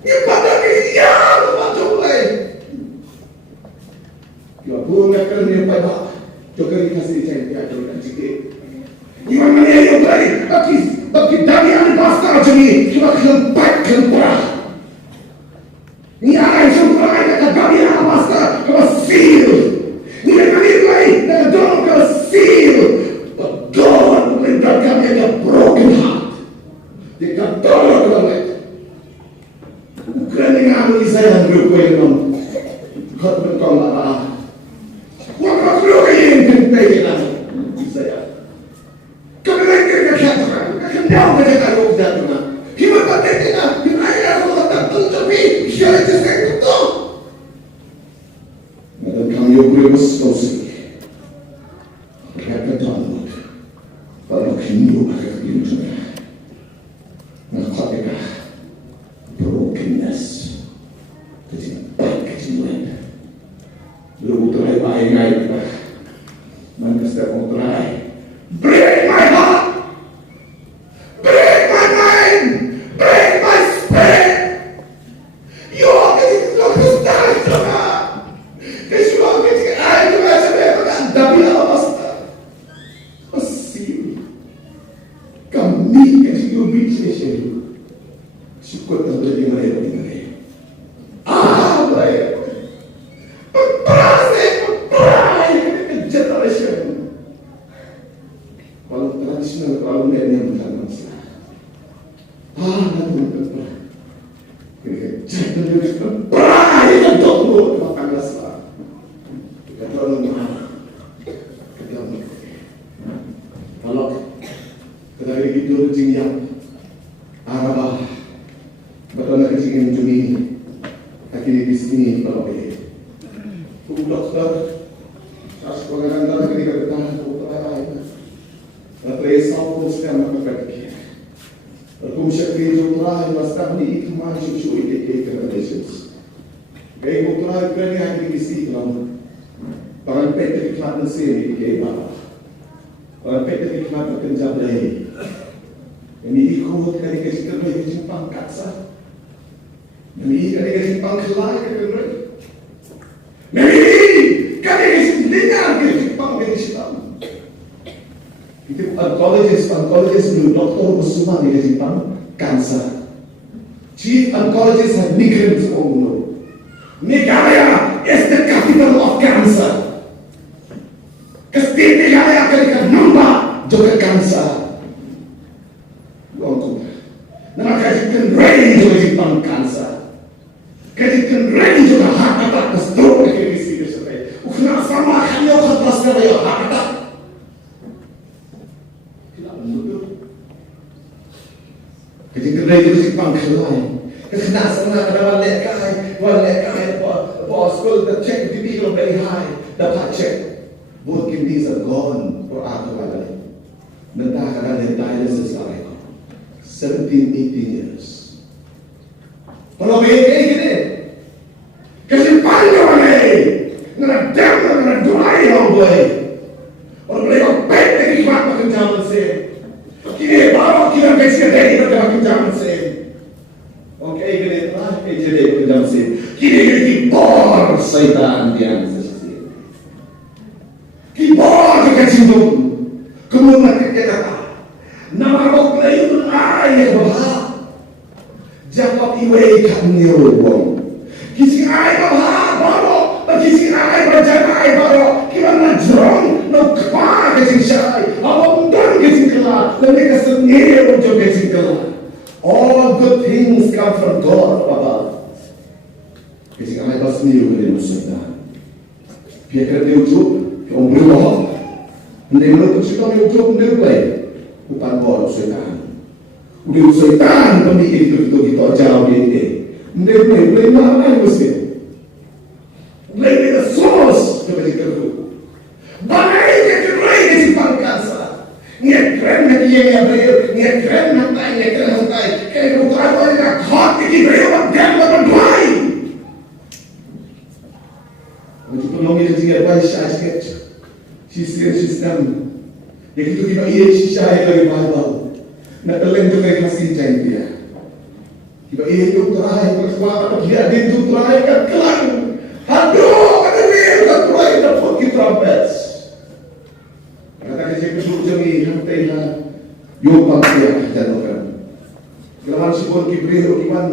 Ngimpat dan ketika apa jumlah. Ya bukan kerana ngimpat pak. Jokeri kasih saya jokeri sikit. Gimana ya yang baik? Bagi dari yang pasal jadi cuma keempat keempat. Ni akan sempurna kata kami yang pasal kesil. Ni akan lain kata dorong kesil. But God will bring kami a broken heart. Dia kata dorong kami. Bukan dengan saya berkuasa. Kau berkau marah. Waktu dulu yang penting lah saya. Kami lagi kekatakan, kenal mereka kalau dah tu nak. Hidup kita, hidup ayah kalau tak tentu siapa yang itu. Maka kami boleh bersesuai. Mereka tahu kalau hidup mereka hidup. Maka mereka brokenness. Jadi baik kesimpulan. Lu try baik-baik. Mana setiap orang try. Break my heart. Break my mind. Break my spirit. You are getting lost down to that. Because you are getting out of my spirit. Tapi apa masalah? Masih. Kami kasi yung bitch syukur tak boleh dengar ini. Baik. Generation. Kalau tradisional, kalau nenek bukan masalah. Nanti berapa? Jangan lupa berani untuk makan masalah. Kita terlalu mahal. Kalau kita lagi tidur jingyang, Arabah, betul nak jingin cumi, kaki di sini kalau boleh. Dokter. Pengenalan dalam ketika bertahan utara Teresa pun sekarang mengatakan Berkumsyak di utara Mastak di itu masuk ite relations Kaya utara kerana yang dikisi dalam Parang pete iklat na siya Kaya bapa Parang pete iklat na kenjab lahi Yang ikut kaya kasi kerana Kasi pangkatsa Yang kaya kasi pangkalay Kaya kami kasi dengar ke Jepang dari Jepang. Itu oncologist dulu doktor bersama di Jepang kanser. Chief oncologist had migrants all Meghalaya is the capital of cancer. Setiap Meghalaya kalikan nombor juga kanser. Longkong. Nama kajikan rain juga Jepang kanser. Kajikan rain juga heart attack stroke ke sini. Ukna sama hanya khatas na bayo hakata. Kailangan mo doon. Kasi kaya ito si pangkalay. Kasi nasa na wala kaya po school the check the people very high. The check. Both kidneys are gone for ato wala. Nagkakaroon ng dialysis sa ko. 17-18 years. Kalau kayak gini. Kasi paano eh. Nagdamag na dry ang buhay. Orang mereka pwede ikibat makinjaman siya. Kini bawa kinang kaya dahil na makinjaman siya. Okay, ganito na. Kaya dahil makinjaman siya. Kini bor saitan diyan sa siya. kecindung. Kemudian dia kata, nama kau pelayu ayah baha. Japat iwe ikan nyewong. Kisi ayah baha baru, kisi ayah berjana ayah baru. Kira jrong, no kpa kecing syai, awam dan kecing kelah, lebih kesenir untuk kecing kelah. All good things come from God above. Kecing ayah baru sendiri boleh musnah. Biar kerja ujuk, orang berubah. Hindi mo kita may ujuk hindi ko Upan mo setan. Udah setan pemikir itu jauh ini. Hindi boleh mana mesti. Boleh the source to be kerja. Bahaya dia kerja di pangkasa. Ni keren dia beri, ni keren nantai. Kayak bukan apa yang hot di beri orang dia berdua. Untuk penolong dia baik saja. Sistem. Yang itu kita sisa lagi mahal. Nak terleng tu lagi kasih dia. Kita itu terakhir bersuara dia itu terakhir kan kelang. Aduh, kata dia tak terakhir dapat kita trumpets. Kata dia kedua jami hantai lah. Yo pangsia janokan. Kelaman si bon kibril kiman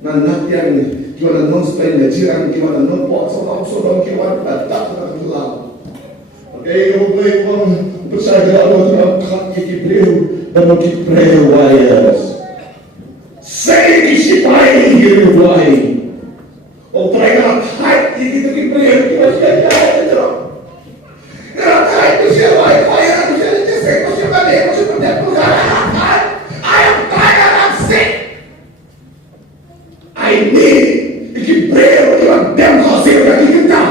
nak yang kiman non spend jiran kiman non pot so kiman tak terlalu. Kamu boleh bersaja Allah kaki kibril dan kibril wires. Saya disipai hidup lain. Mereka kait itu kibril kita saja itu. Mereka kait itu siapa? Saya itu saya siapa dia? Siapa dia? I am tired. I'm sick. I need kibril kita dem hasil dari kita.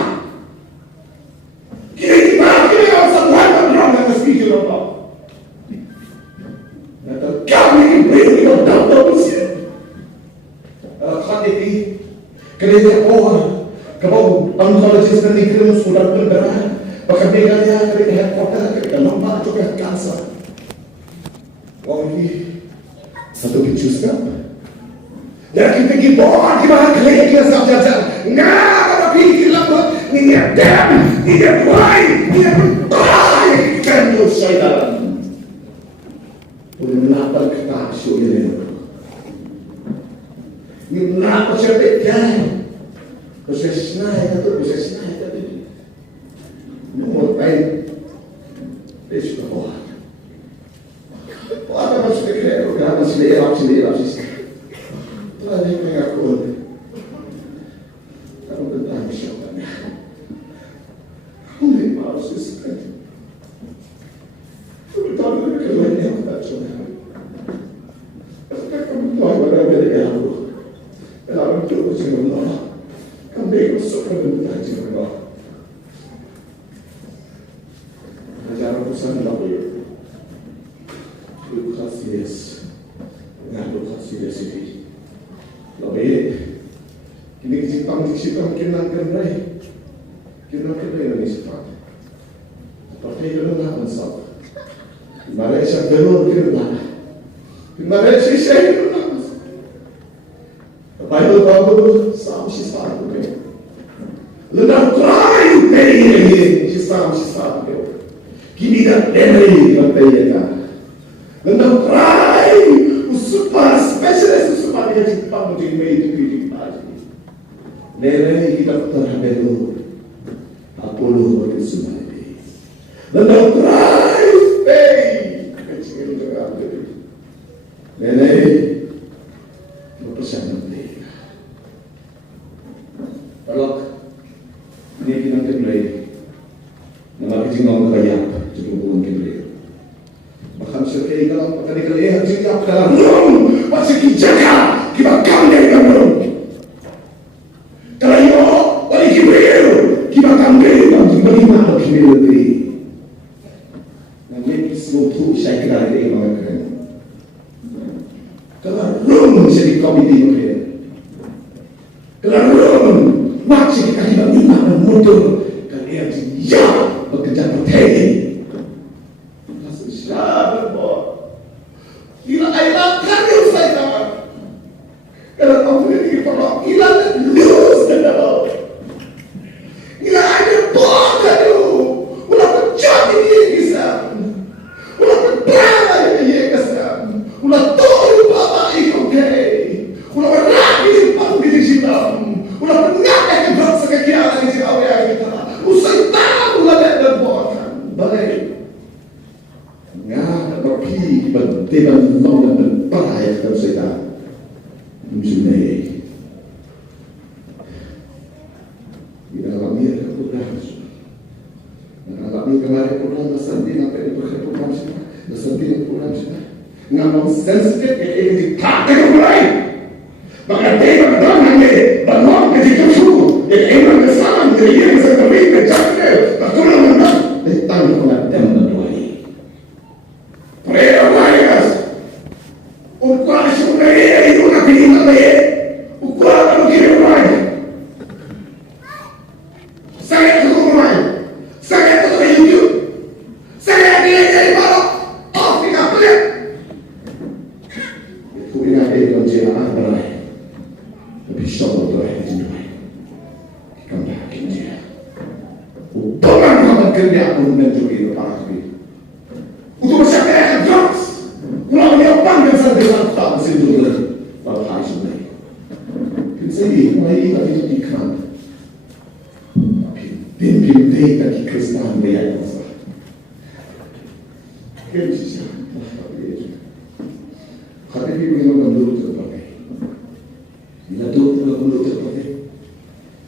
Kerja orang, kalau oncologist nanti kirim surat penderaan, bahkan dia kerja headquarter, kerja lomba juga kanser. Wah ini satu bincus kan? Dan kita gimana kerja kita saja, nggak ada pikir lama, ini dem, ini baik, ini baik, kan tu syaitan. Boleh menapal kita syukur ini. Kenapa saya pegang? Proses naik tadi. Nomor lain, dia sudah buat. Apa masuk ke program masih elap sih. Tuhan yang mengaku. Kamu tentang siapa? Kamu ni mahu sesuatu. Kamu tahu kalau ini apa tak cuman. Kamu tahu berapa dia aku. Dalam itu Allah, kami masuk ke dalam Allah. Ajaran pesan Allah. Lukas Yesus, nggak Lukas Yesus ini. Lebih, ini kita kenal kenai ini sifat. Seperti itu nak ansap. Malaysia belum kenal. Malaysia saya kenal. Bible Psalm she started with. Let cry pay she started with. Give me that memory of pay. Let cry super specialist super dia cipta menjadi media cipta. Lere kita terhabelu. Apollo itu semua ini. Let cry pay. Kecil juga ada. Lere percaya. Kalau dia bilang kembali, nama kejengong kayak cukup bukan kembali. Bahkan sekali kalau kali hati dalam room masih dijaga, kita kandai dalam room. Kalau yo, wali kembali, kita kandai dalam bagaimana kembali. Nanti seluruh saya kena ada yang mengatakan. Kalau room bisa dikomiti mungkin. Kalau room masih kita tidak iman mundur karena dia bekerja bertani. Masih siapa boh? Bila ayat kami saya kalau kamu ini kalau ilah lose the bila ayat boh kamu, ulah berjadi Tiban long dan parah kalau saya menjunai. Kita alami kemudahan. Alami kemarin pulang nasanti sampai berkeputusan sih, nasanti pulang sih. Ngamong sensitif yang dipakai mulai. Maka dia berdoa ni, berdoa ketika itu, yang iman bersama dari yang seperti berjaya, berdoa menang, ditanggung oleh dem berdoa ini. Prayer warriors, ukar sebenarnya itu nak diingat ni, ukar kalau kira mulai. Saya tu mulai, saya tu hidup, saya dia jadi baru, oh tidak boleh. Itu ingat dia yang jenama berai. Tapi syAllah tu ayat ini kita bahagia dia. Tuhan akan kerja pun menjadi para kami. Untuk masyarakat drugs, kalau dia panggil sampai tak mesti dulu pada hari ini. Jadi mulai ini kita ikan. Pimpin dia bagi Kristen dia masa. Kerja, kalau dia bilang dulu terpakai. Bila tu mulut terpakai.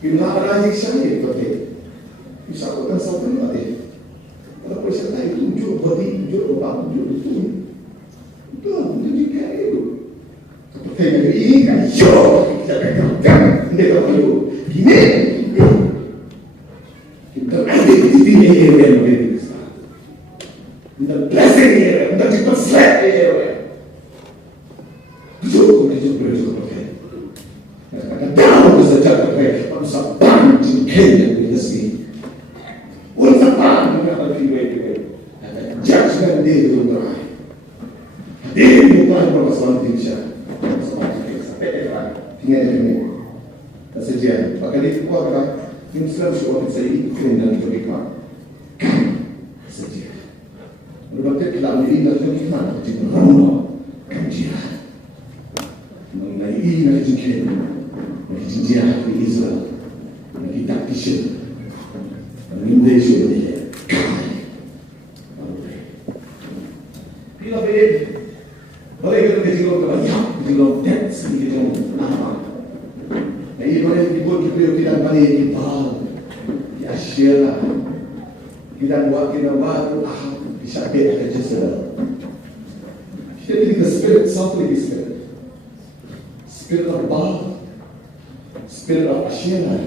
Bila ada siapa terpakai. Bisa bukan satu lagi. Kalau peserta itu tunjuk body, tunjuk apa, tunjuk itu. Itu jadi kayak itu. Terpakai dari ini kan, yo, kita pegang, dia tak perlu. Gini, kita ada di sini yang lebih besar. Kita blessing ya, kita cepat slap ya. Tunjuk berpakai. Down was the judge of faith. I'm so banned in Kenya in the sea. What's a ban? You have to wait. And the judgment day will die. Day will die for us one thing, sir. Tinggal ini. That's it, yeah. Maka dia kuat kan? Yang selalu suami saya itu dan itu ikhwan. That's it, yeah. Lepas itu kita ambil dan itu ikhwan. Jadi ramah. Kajian. Mengenai ini nak jengkel. Dia di Israel, di taktisnya, Indonesia dia. Bila boleh kita kecilkan kebanyak, kecilkan depth sedikit apa? Ini boleh dibuat kita balik di bawah, di Asia, kita buat bisa beda kerja. Jadi kita spirit, something is spirit of bawah. Spirit of Ashera.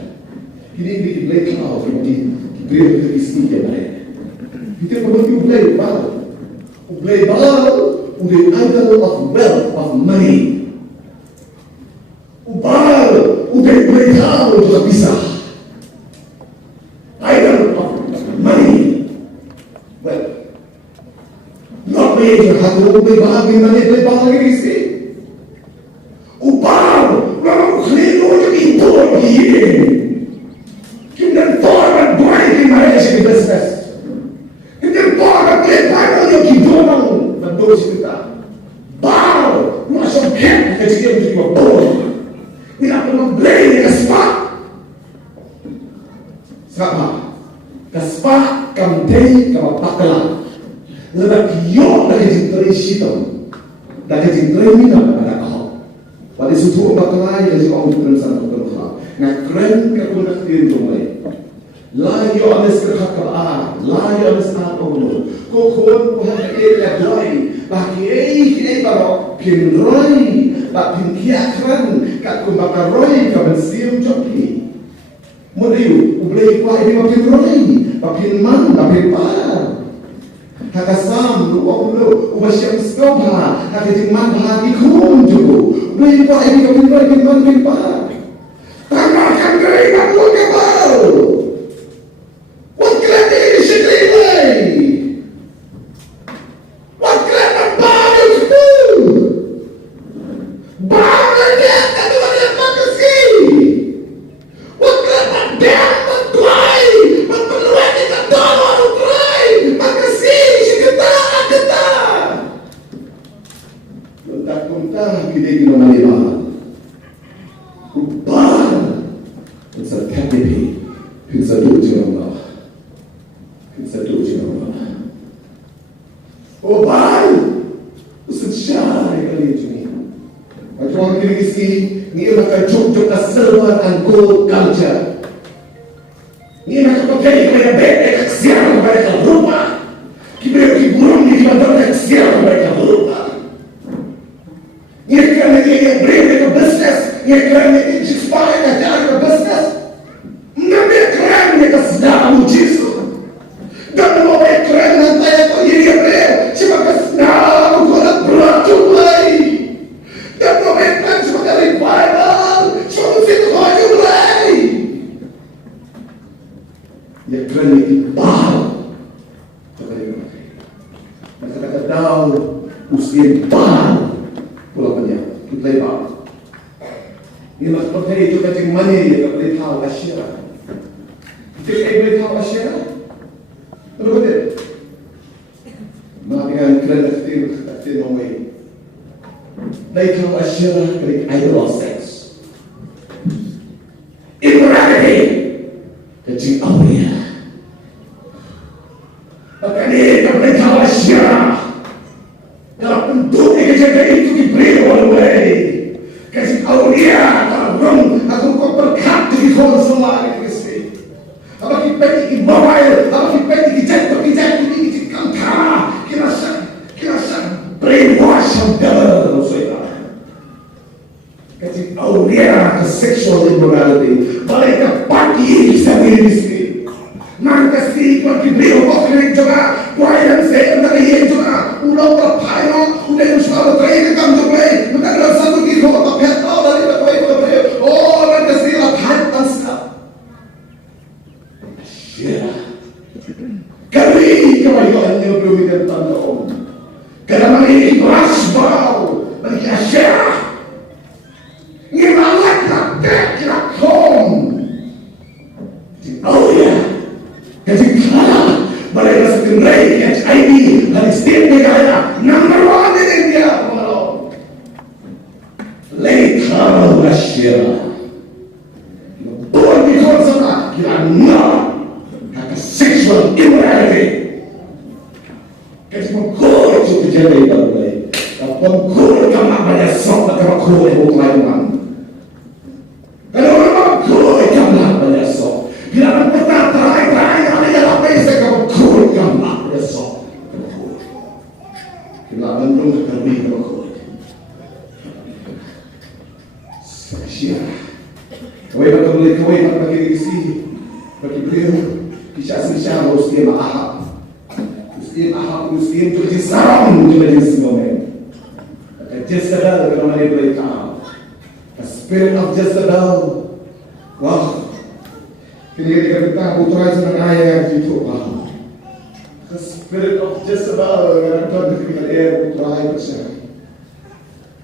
Ini boleh kau di beri ke istri dia mereka. Kita perlu boleh bal, boleh idol of wealth of money. Boleh kau juga bisa. Idol of money. Well, not major hatu boleh bal boleh bal ke istri. Kemudian Tuhan baik di Malaysia di business. Kemudian Tuhan kelihatan yang kidorang berdoa kita. Bau masuk camp ketika menjadi bau. Tidak perlu membeli kesepah. Siapa? Kesepah kamdei kamapakalan. Lebih kiok dari jinteri sitam, dari jinteri minam pada kau. Pada suatu bakalai yang juga untuk bersama berdoa. Nak keren kekuatan diri mulai. La yohanes kerhakabah, la yohanes tahu. Kokon kuhan ilah doi. Bagi baru pinroi, bagi pinkiakran, kakun bakaroi kabensium joki. Muriu, ublei kuah ini bagi pinroi, bagi man, bagi par. Hakasam, lu ubasyam stopha, hakajiman bahagi kunju. Ublei kuah ini bagi pinroi, man, bagi par. Tambahkan keringat lu kebal. Wakil ini sedih. Wakil baru itu. Baru dia kedua dia makasih. Wakil dia mentuai, memperluan kita tolong mentuai. Makasih kita ada. Untak kita kena melihat. Ubah. It's a category. household culture. Ini nakapagay kaya bete kaksiyan kaya ka rumah. Kibaya kiburong ni kibador kaksiyan kaya ka rumah. Ini kerana dia beri ke business, ini kerana dia inspire ke jalan ke business. Nabi kerana dia kesenangan Yesus. Dan Nabi kerana nanti itu dia beri sebagai kesenangan kalau beratulai. Dan Nabi kerana sebagai revival, sebagai situasi. Ia kerana ibadah. Kata-kata Daud, usia ibadah. Pulangnya, kita ibadah. Ini mas pakai itu kacang manis yang boleh tahu asyara. Kita boleh tahu asyara. Betul betul. Maafkan kerana kita nomor. They tahu asyara dari idol sex, immorality, kacang awalnya. Maka ni kita boleh tahu asyara. Dalam bentuk kerja itu diberi oleh kasih aulia dalam aku kau berkat di kau selama ini. Apa kita pergi mobile, apa kita pergi kerja ini kantara, kira brainwash of devil, saudara. Kasih aulia ke sexual immorality, balik ke party sendiri sendiri. Mangkasi pergi beli obat juga, kuairan saya untuk ia juga, ulang berpaino, udah yang sudah terakhir kamu juga, maka dalam satu kilo otak petrol dari berbagai, oh mangkasi lah hantam sekali. Asyik, kali kembali kau hanya belum ada tanda om, kerana ini beras bau, bagi asyik, ini malah tak kira kom, oh ya. Kasi kala, balai rasa kenai, HIV, dari state negara, number 1 in India, pemalo. Later, Russia. Buat di konsana, kira kata sexual immorality. Kasi mengkul itu terjadi pada balai. Mengkul kamak banyak sok, maka mengkul itu kelainan. Kalau orang mengkul kamak banyak sok, bila orang petang terai-terai, gambar besok kita belum terlebih dahulu Sia kawai pakai isi pakai beliau kisah muslim muslim tu jadi sarang tu jadi semua Jezebel kalau mana boleh tahu the spirit of Jezebel wah kini kita putra senang ayah itu wah the spirit of Jezebel yang akan dengan air putra bersama.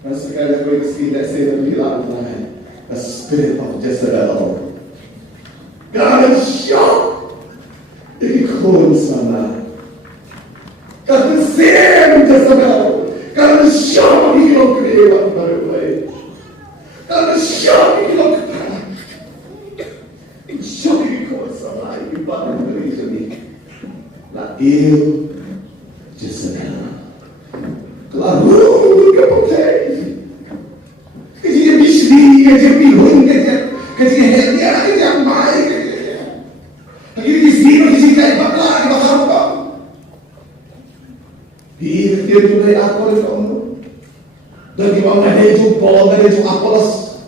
Masa sekali aku isi lesson yang hilang lain. The spirit of Jezebel. God is shocked. Ikut sana. God is same Jezebel. God is shocked. Ikut kehidupan baru lagi. God is shocked. Ikut kehidupan. Shocked ikut sana. Ikut baru lagi. La eu Jezebel. Claro, que potei. Que dia bisbia, dia pirun, que dia redia, que dia mai, que dia vizinho, que dia cai para lá, que dia rampa. Dia tu dai apa kamu? Dan di mana dia tu bola, dia tu apolos.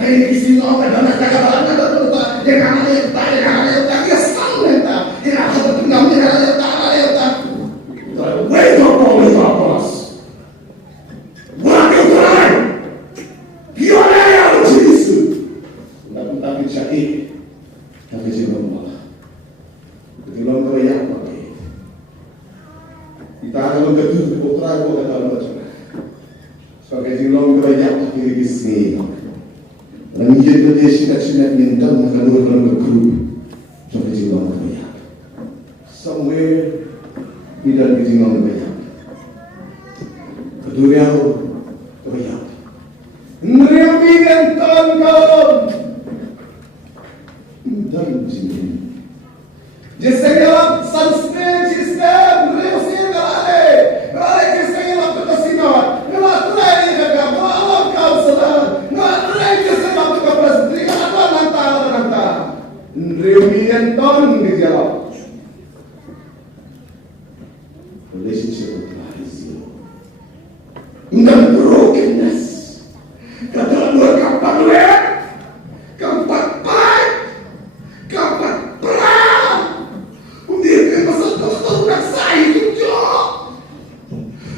Hai vizinho, ada nak cakap apa? Dia kan ada, dia sang lenta. Dia ada wait up all the us. What you try? You are out of Jesus. Tapi cakap, tapi jangan malah. Ketika kita yang pakai, kita akan betul putra kita akan macam. Sebagai jilong kita yang pakai di sini. Dan ia berdesak minta makan orang berguru. Sebagai jilong kita. Somewhere tidak dijingan banyak. Kedua banyak. Neriapi nentan kau. Dan jingin. Jasa dalam sunscreen sistem neriapi kalale. Kalale jasa dalam kesinar. Nggak try jaga malam kau sedang. Nggak try jasa dalam kepresiden. Nggak Kenton gejala. Relationship with God is zero. The brokenness. Kedua kapan lek, kapan baik, kapan perang. Dia pasal doktor nak saya itu.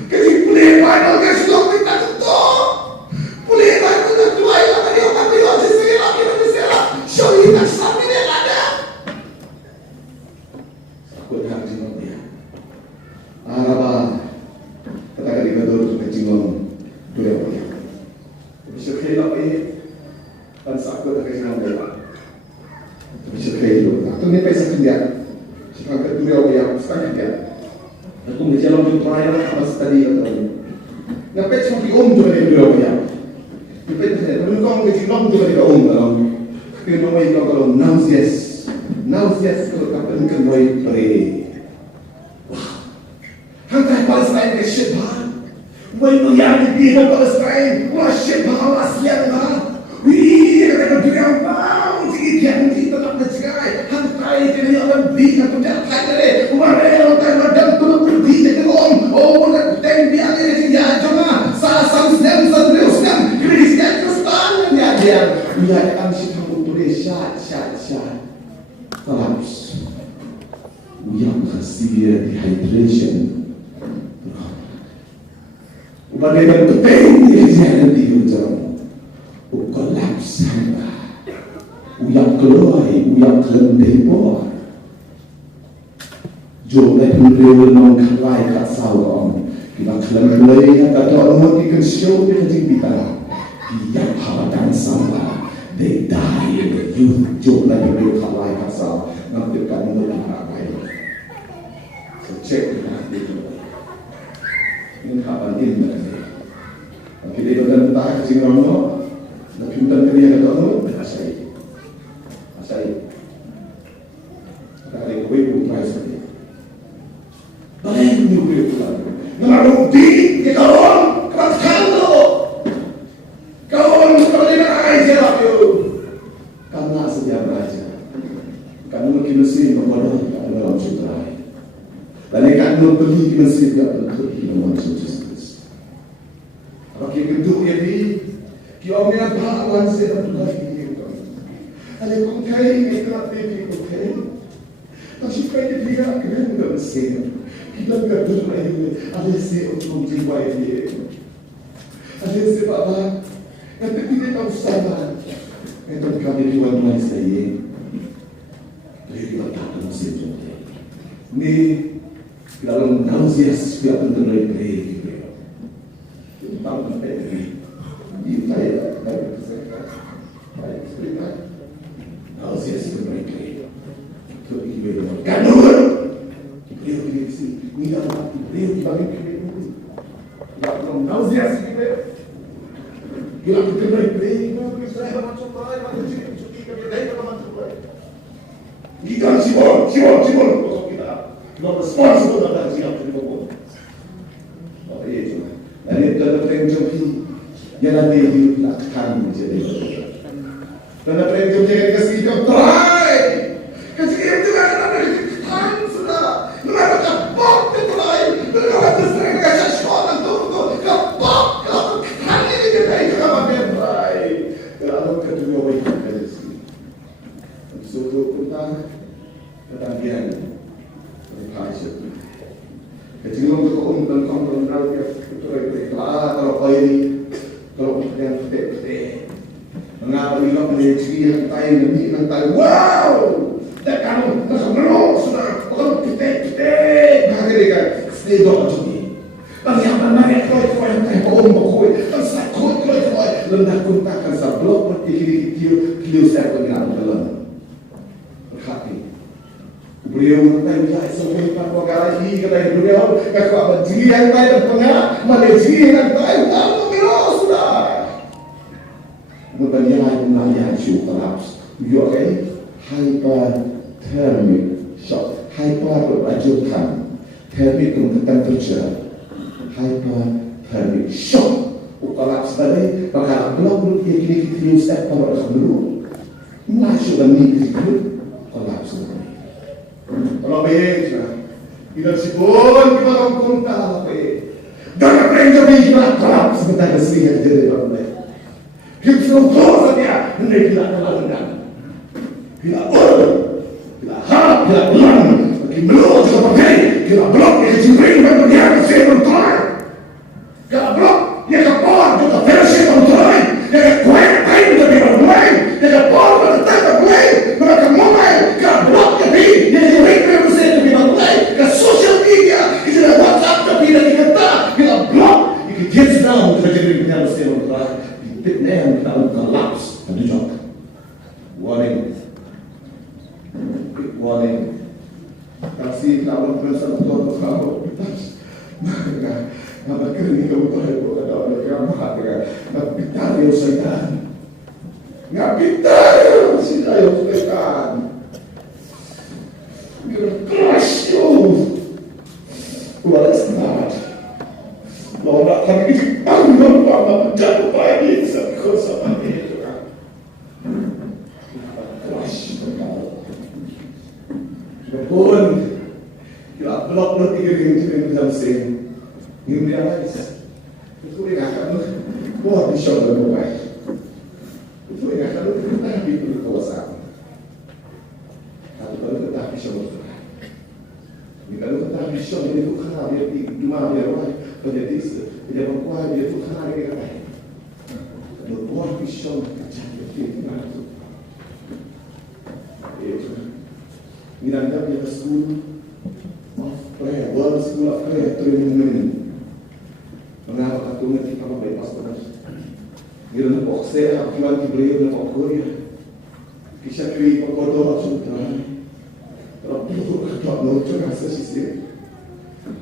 Kasi boleh baik orang sudah kita tu. Boleh baik orang tua yang ada yang kami orang seselah kita seselah. Syari tak sampai dia ada. Aku dah jumpa dia. Araba kata dia dulu tu kecilon dia punya. Bisa kelak pan sakit tak kena dia. Bisa kelak. Tu ni pesa dia. Sekarang kedua orang yang sekarang dia. Aku menjalan di perayaan apa tadi kata dia. Nampak cuma tu dia dua orang yang. Nampak saya, kalau kau kecilon tu dia dalam. Kena mai kalau nauseous kalau kapan kena pray. Hantar Palestina ke Sheba. When we are the people of Palestine, wah Sheba wasian lah. Wih, mereka bilang wow, jadi kita tak percaya. Hantar jadi orang bilang tu jangan kaya. Mereka orang madam tu berdi jadi orang. Oh, nak teng dia ni jadi cuma sasam sedang sedang Kristian Kristen ni dia. Dia akan siapa boleh syat. Collapse. We have severe dehydration. Bagaimana penting dia di hujung, kolaps hamba, uyak keluar, uyak kelendepor, jumlah penduduk non kalai kat sawang, kita kelendepor kata orang mungkin show dia kita, dia habakan sama, they die in the youth, jumlah penduduk kalai kat sawang, nanti kamu lebih ramai, so check itu. Ini kapan ini? Kita itu tak kecil orang, nak pintar kerja kita tu, asai. Tak ada kau ibu tu asai. Bagaimana ibu tu? Nama bukti kita orang keraskan tu. Kawan kalau dia aja lah tu. Karena setiap aja. Kamu mungkin mesti memperoleh dalam sutra. Dan kamu pergi mesti dalam dalam sutra. Kalau kita duduk jadi, kita orang bahawan sedang tugas ini. Ada kontai kita nak pergi kontai. Tapi kita tidak kena dalam sen. Kita tidak duduk lagi. Ada sen untuk jiwa ini. Ada sen bapa. Nanti kita tahu sama. Itu kami tuan tuan saya. Jadi kita tak tahu sen juga. Ni dalam nauseous kita tentang lagi. Tahu tak ini? Ini saya harus sesuatu mereka. Tu ibu kanur. Ibu ini si ni apa? Ibu bagi ibu. Ya belum tahu dia si ibu. Dia kita mereka ibu saya macam mana macam cuci kami dah macam mana. Kita sibuk. Kita responsible atas siapa itu. Oh iya. Dan itu adalah pengjoki yang nanti dilakukan menjadi dan apa yang terjadi kasih kau try kasih itu kan ada kan sudah mereka kapok try mereka terserah kasih sekolah tu kapok kan ini kita itu apa yang try kalau kedua baik kasih suatu tentang dia berhasil kecil untuk dan kontrol dia kalau kau ini kalau yang pete mengapa ilah menjadi yang tay wow tak kamu tak semua sudah kalau pete hari ini kan sedih macam ni tapi yang mana yang kau yang tay kau kan saya kau lendak kuntakan sablok kilo saya pengiran dalam berhati beliau nanti bisa sampai pada negara ini kata beliau kalau apa jiri yang baik tengah mana jiri yang baik tahu beliau sudah bukan yang collapse you okay hyperthermic shock hyperrajutan thermic untuk temperature hyperthermic shock collapse tadi bakal belum kini kita use apa orang dulu masuk dan ni itu collapse Kalau baik na, pinagsikon, di ba ang kunta, dan apa yang jadi kelap sebentar kesini jadi orang kita semua saja hendak kita lakukan kita kita harap kita ulang kita belum seperti kita belum yang cincin dan berjaya sebentar kita belum yang kapal kita versi kontrol yang kuat time kita bermain yang kapal kita tak bermain mereka mulai kita belum jadi yang direkrut kita bermain ke social media itu adalah WhatsApp tapi kita blok ikut down terjadi dengan sistem otak fitnah kita collapse ada jok warning kasih lawan perasaan Tuhan kamu maka kerana kamu tahu ada orang yang mahat dengan pitar yang syaitan pitar yang syaitan crush you start Lord, kami ini bangun Bapa menjadi baik sekali sama itu kan. Keras sekali. Walaupun kita blok tiga yang dalam sen, ini realize. Itu yang akan buat show lebih baik. Itu yang akan kita hidup berkuasa. Kalau kita bisa berkuasa. Kalau kita bisa itu kan dia di rumah dia pada desa, dia berkuah dia tu kan ada yang berkuah pisau macam itu mana tu? Itu, miranda dia school of prayer, world school of prayer training. Mengapa kau nanti kamu bypass terus? Miranda boxer, aku lagi beli dalam Korea. Kisah kiri kotor macam tu. Kalau tu kau nak rasa sih,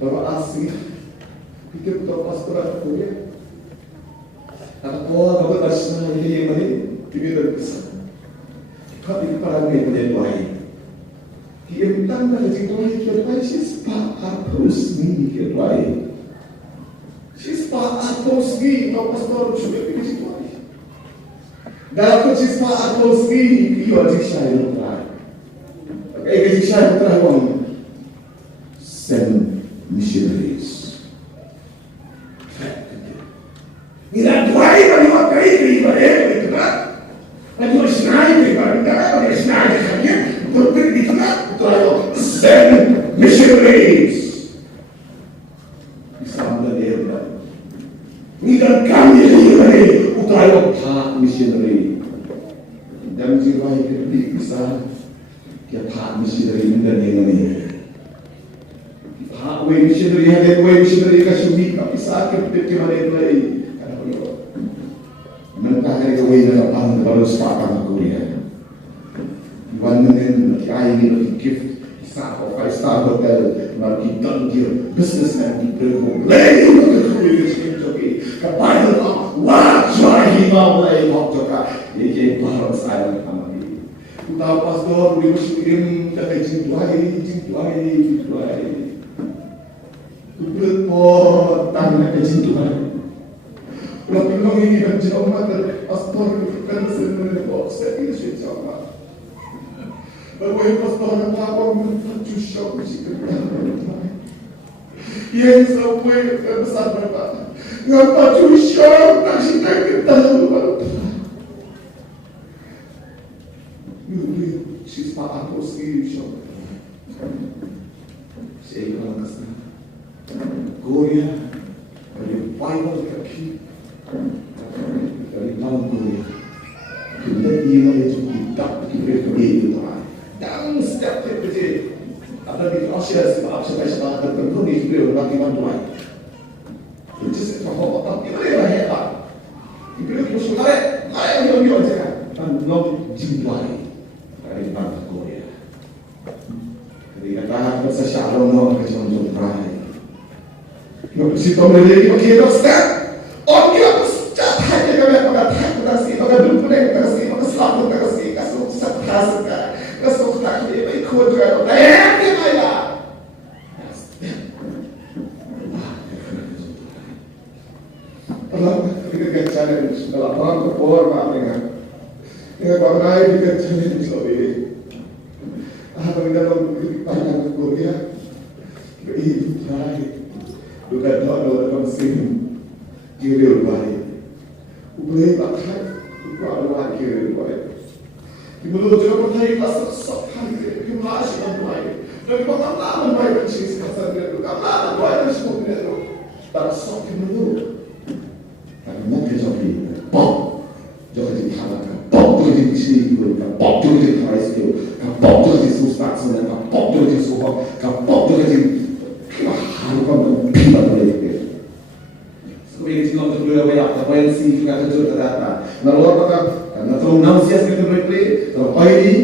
kalau asing kita betul pastoral Korea. Aku bawa pasal ini yang mana tiga terbesar. Tapi para ni boleh buat. Dia bintang dah jadi buat dia buat sispa harus ni dia buat. Sispa harus ni no pastor juga dia buat. Dalam sispa harus ni dia wajib saya buat. Jadi saya buat send missionaries. Mira, tu aí vai uma caída, vai ele, tá? Mas tu snai, vai dar, vai snai, sabe? Tu tem que falar, tu aí, send missionaries. Isso é uma verdade. Mira, kami ini, tu aí, pak missionary. Dan jiwa itu bisa, kita pak missionary dan yang ini. Pak missionary ada missionary kasih tapi sakit kita lagi. Mentah dari kawin na lapang baru sepakat Korea. One minute I need gift star or 5-star hotel lagi dungeon businessman di Belgium. Lagi untuk Korea sekali. Kapal wah cuai mulai waktu kah. Ini baru saya kami. Kita pastor di muslim dari jintuai. Kubur po tanah jintuai. Kalau bilang ini kan jawab dari pastor kan sebenarnya kok saya ini jawab. Baru pastor apa menuju shock sih kerana. Yang sampai besar berapa? Ngapa tu shock tak sih tak kita lupa. Yuri siswa aku sih shock. Saya bilang kesana. Korea dari Bible kaki. Dari dalam Korea kita ini itu kita itu dalam setiap kerja ada di Asia sebab sebab tertentu di Korea bagi bantuan itu sesuatu apa kita hebat kita itu sudah lain yang aja dan belum jumpai dari bangsa Korea jadi kata sesuatu no macam jumpai kita mesti tahu lagi kita step on dia catat dia kami pakai kasih pakai dulu kasih pakai selalu kasih kasih sepas kasih tak dia ikut juga dia lah Allah kita kerjaan dalam orang kepor maknanya ini bangkai kita kerjaan di Slovakia apa kita dalam banyak Itu terakhir. Bukan doa dalam mesin. Kiri baik. Boleh pakai. Bukan kiri baik. Menurut dia percaya kasar sakhan ke masih baik. Dan pengalaman baik sih kasar dia. Pengalaman baik semua dia. Tak sok menurut. Tapi mungkin jadi pop. Jadi kalah. Pop jadi sini. Pop jadi price itu. Pop jadi susah sebenarnya. Pop jadi susah. Pop jadi harus pindah lagi. Sebagai jiwa kedua banyak terbaik sih juga kecil terdapat. Lalu apakah karena terlalu nausias kita mereka terbaik di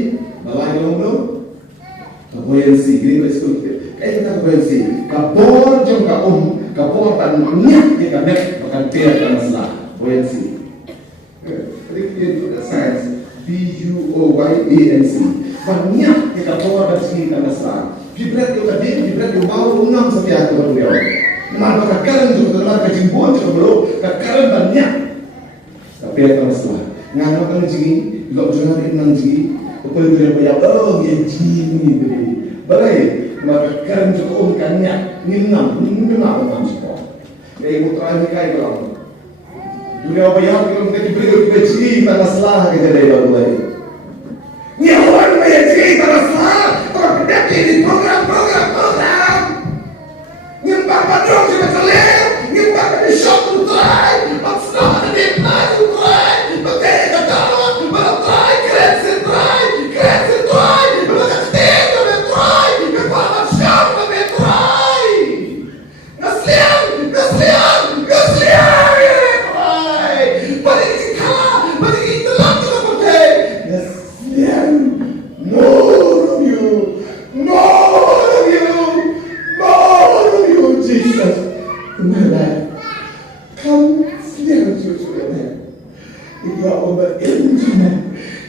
balai belum terbaik sih gini betul. Kayak kita terbaik sih. Kapor jom kapor tan niat kita nek makan tiar dan masalah. Terbaik sih. Jadi itu science BUOYANC. Banyak kita kapor dan sih dan masalah. Gibrat juga dia, gibrat juga mau unang setiap orang dia. Maka kakaran juga telah kejimbon juga belum, kakaran banyak. Tapi apa masalah? Ngapa kan jigi, kalau jangan inang jigi, apa yang dia bayar? Dia jigi beri. Baik, maka kakaran juga banyak. Ninam orang semua. Kayak putra ini kayak orang. Dunia bayar kalau kita diberi jigi, tak masalah kita dari baru. Nyawan bayar jigi, tak masalah. Ini program nyembah padrong si Betelem, nyembah di shop tu try, maksudnya di mana tu try, betul katakan, betul keren try, betul tidak try, betul shop try, ngaslian, try, balik kalah, balik itu lagi tu betul, ngaslian, Jesus, my come sliang susunya. Ibu orang berenjina,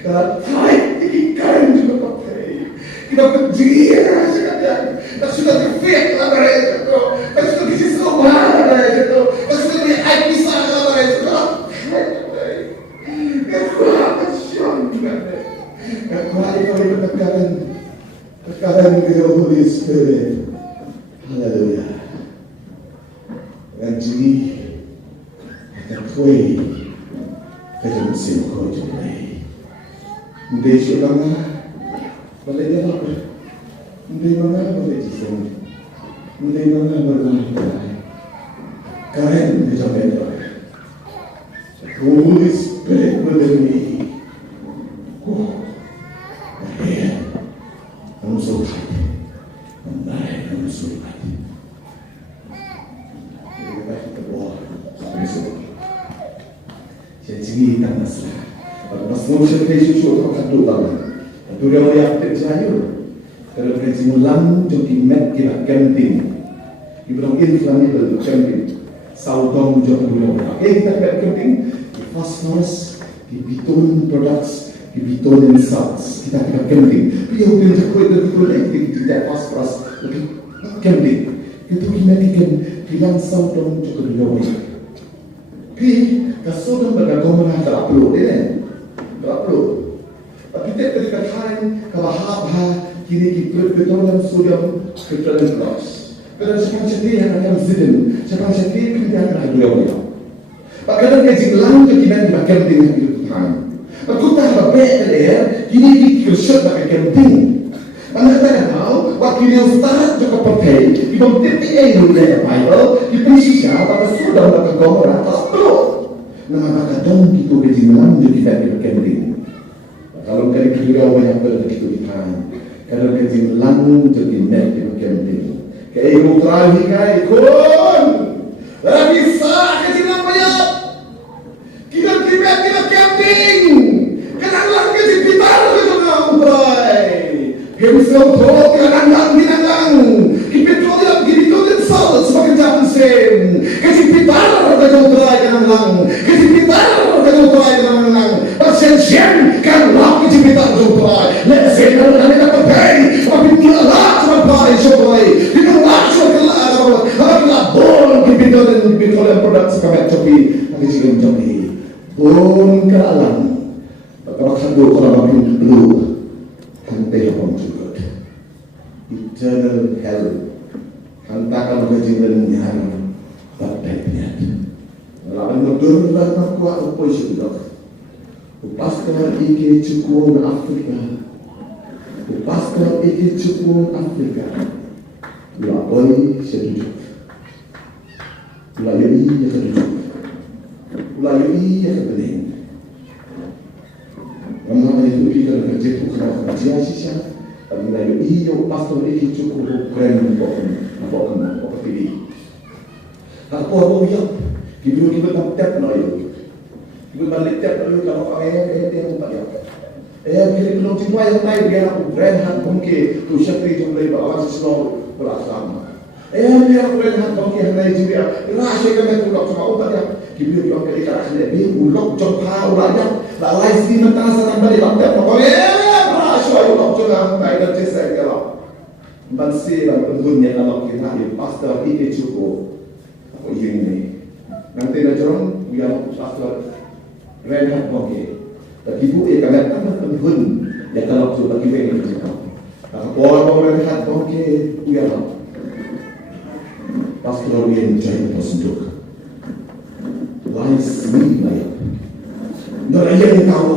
dan tight ikan juga pakai. Kita berjaya saja, kita sudah perfect lah mereka tu, kita sudah kisi semua mereka tu, kita sudah di pisah lah mereka tu. Aku akan syangkan, aku akan bertekaran ke Holy Spirit. Hallelujah. Jadi, kita kuih, kita mesti kuih juga. Mesti mana, boleh dia apa? Mesti mana boleh jisung, mesti mana boleh kita. Karen kita beda. Holy Spirit within me. I'm so tired. I'm so tired. Jadi kita masalah. Masalah kita itu cuma satu tahun. Dua orang yang terjadi. Kalau kita simulan jadi mat kita camping. Ibrahim inflammable camping. Saudong jadi dua orang. Kita camping. Phosphorus, bitumen products, bitumen salts. Kita camping. Dia udah jago itu lagi kita phosphorus camping. Itu kita bilang saudong jadi dua orang. Kasudang bergabung tak perlu, tak perlu. Tapi ketika kain kahab kini petroleum sodium petroleum plus. Kalau sekarang sendiri yang zidin, sekarang sendiri kita akan ada. Kadang kaji lang tu kita nak camping itu kain. Aku tak berbeza kini kita shoot nak camping. Anda tak tahu, waktu dia start juga pakai. Ibang TPA dulu dia Bible, dipresi siapa kasudang bergabung tak perlu. Nama kadang kita berjimat jadi kita camping. Kalau kita banyak begitu di kain. Kalau kita lang jadi net di camping. Kayak utara ni kayak kon. Lagi sah kita nak bayar. Kita camping. Kenapa kita pitar kita nak utara? Hemsel tolong binatang. Kita salt sebagai jalan sen. Kita pitar kita utara kita lang. Pasien kan waktu kita berdoa, lesson kita dapat pay, tapi kita lah berdoa supaya kita lah supaya bon kita produk sekarang tapi juga menjadi bon keralan. Kalau kado kalau makin blue, kan telefon juga. Eternal hell, hantakan kejadian yang berdebatnya. Lalu berdurlah kuat apa sudah. Pastor iki cukup Afrika. Pastor iki cukup Afrika. Lalu setuju. Lalu ia setuju. Lalu ia kebening. Ramai itu kita kerja tu kerana kerja sisa. Lalu ia pastor iki cukup keren apa pilih. Apa yang kita tap lalu. Kita balik tap lalu kalau ayah dia pun tak ya. Kita belum tiba yang lain dia nak brand mungkin tu syakri tu boleh bawa sesuatu bersama. Dia brand mungkin hendak juga. Rasa kami tu lok cuma ubat ya. Kita bilang kita rasa dia ulok jompa ulajak. Lalai sini mentang sana balik tap pokoknya rasa ulok cuma tak ada cesek kalau. Bansi dan penghuninya kalau kita ini pastor ini cukup. Apa ini? Nanti najon biar pastor Renhat Bongke. Tapi ibu kami tambah penghun yang kalau sudah kita ini cakap. Kalau orang Renhat Bongke biar pastor yang jadi pastor. Lais ni lah. Nolanya yang tahu.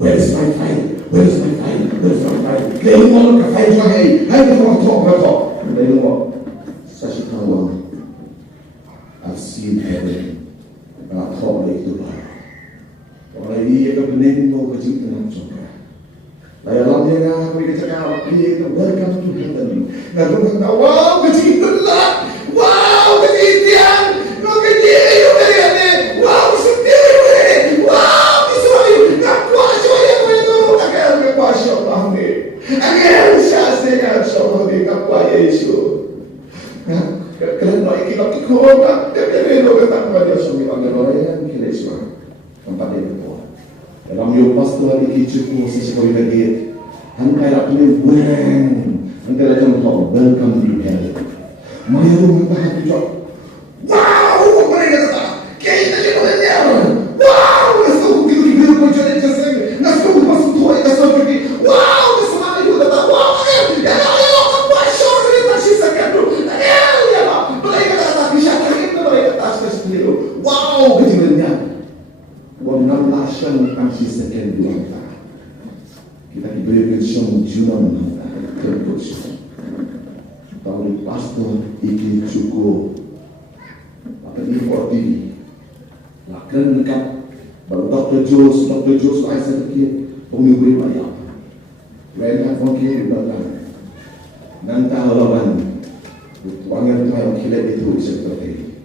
Where is my file? Where is my file? Where is my file? Dia mau ke file lagi. Hai kita talk. Dia mau. Saya tahu. I've seen heaven. Nak tahu itu lah. Orang ini yang benar mau kecil tenang juga. Layak lamanya nak beri kecakap. Dia itu welcome to heaven. Nak tahu wow kecil tenang. Wow kecil tiang. Nak kecil you dari ni. Wow setia you. Wow disuai. Nak kuat saya kau itu. Agak masya Allah ni. Agak syasnya Allah ni kapal Yesus. Kerana kita pikir dia kata kepada suami orang yang kita semua tempat dia berbuat. Dalam yo pastor iki cukup sesuai lagi. Hantai nak punya weng. Hantai nak contoh welcome to heaven. Maya tu minta hati cok. Wow, mereka kata kita ni boleh dia. Wow, nasi kita pun jadi jaseng. Nasi masuk tuai nasi pergi. Wow, semua itu kata wow. Ya Allah, apa syur ni tak sisa kado. Wow, kejadiannya. Wang lasang kasih sekian dua tahun. Kita diberi kesan jualan terus. Tahun pastor iki cukup. Apa ni forty. Lakukan dekat. Baru Dr. Jones saya sedikit pemimpin banyak. Renhat mungkin belakang. Nanti lawan. Wangan tu yang kilat itu seperti.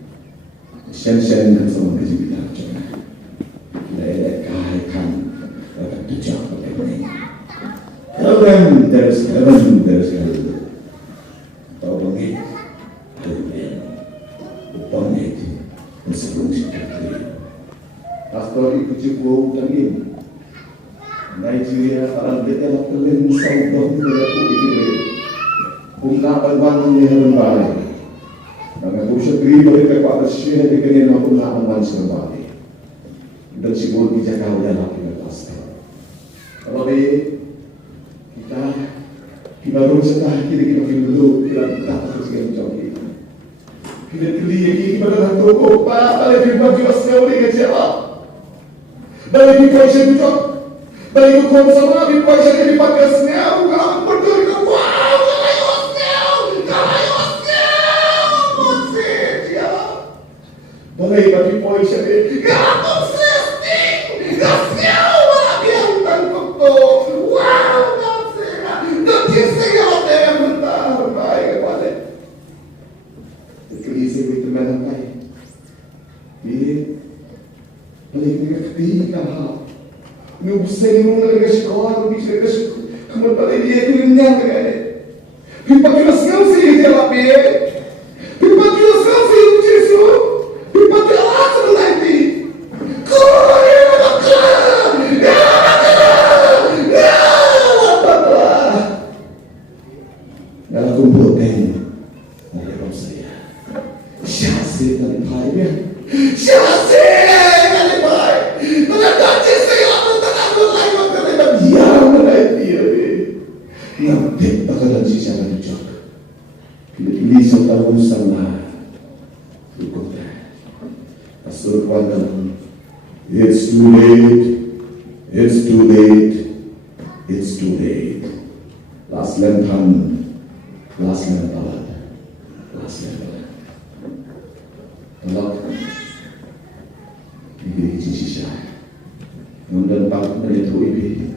Sen dan sama kejibitan jangan. Lelak kahaikan tujak bagaimana. Heaven there is hell. Tahu bangit, bangit, sebelum kita. Pastor itu cukup tangin. Nigeria kalau kita nak kalian saudara kita itu. Ungkapan bangunnya kembali. Dan itu syakri mereka pada syekh dikini nak ungkapan kembali. Dan siguro kita kau yang nak kita pastor. Kalau kita baru setah kita dulu kita tak sekian jauh. Kita keliling kita dah toko balik di baju sekali kecewa. Balik di poison itu. Balik di konsumsi di poison di pakasnya. Bukan berdiri ke wow. Balai bagi poison ini. Gatung sisting. Gasyau malah dia hutan koko. Wow, gasyau. Nanti saya ada yang bentar. Baik, balik. Itu isi itu mana baik. Balik ni ketika ni usai ni mula dengan sekolah, bisa dengan kemudian balik dia tu lenyap dengan ni. Pipa kita sekarang sih dia lapis. Pipa kita sekarang sih Yesus. Pilih tahu sama berkota. Asal pandang, it's too late, it's too late, it's too late. Last lantern, last lantern, last lantern. Tolak, ini sisa. Nonton pak dari tu ibu,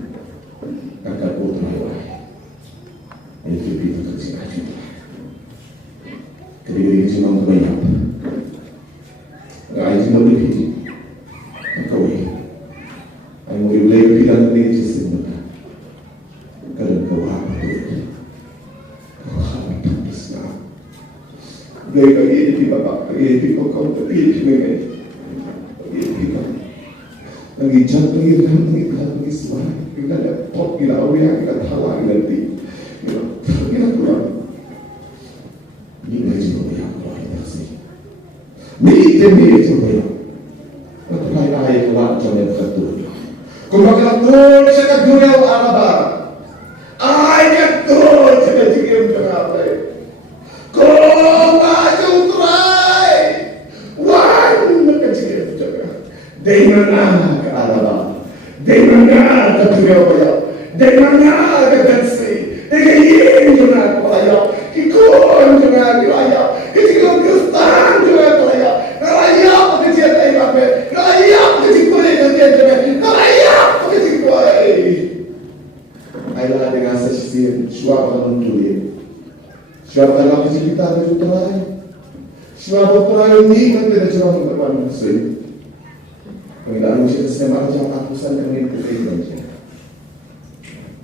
kakak putra awak. Itu itu kerja aja. Ketika cuma banyak, ayah cuma lebih, kau ini, ayah mau beli bilang ni sesuatu, kalau kau apa tu, kau apa tu besar, beli lagi di bawah, lagi di kau lagi di mana, lagi di mana, lagi jatuh lagi semua, kita ada pot kita awalnya kita tahu nanti, kita kurang. Ini juga yang boleh tersi. Mili juga yang. Kalau lain keluar jangan ketul. Kalau ketul saya ketul Arab. Ketul saya cium jangan apa. Kalau maju terai, wan kecil jangan. Dari mana ke Arab? Dari mana ke Turkiya? Dari mana ke Turki? Dari ini jangan apa. Ikut dengan wilayah, kecil Kristen juga wilayah, wilayah kecil Taiwan, wilayah kecil Korea kecil, wilayah kecil Korea. Ayah dengan sesi suara mentulis, suara dalam kita itu terakhir, suara terakhir ini kita suara berbagai musim. Pengilaran musim sistem macam ratusan dengan kekaitan saja.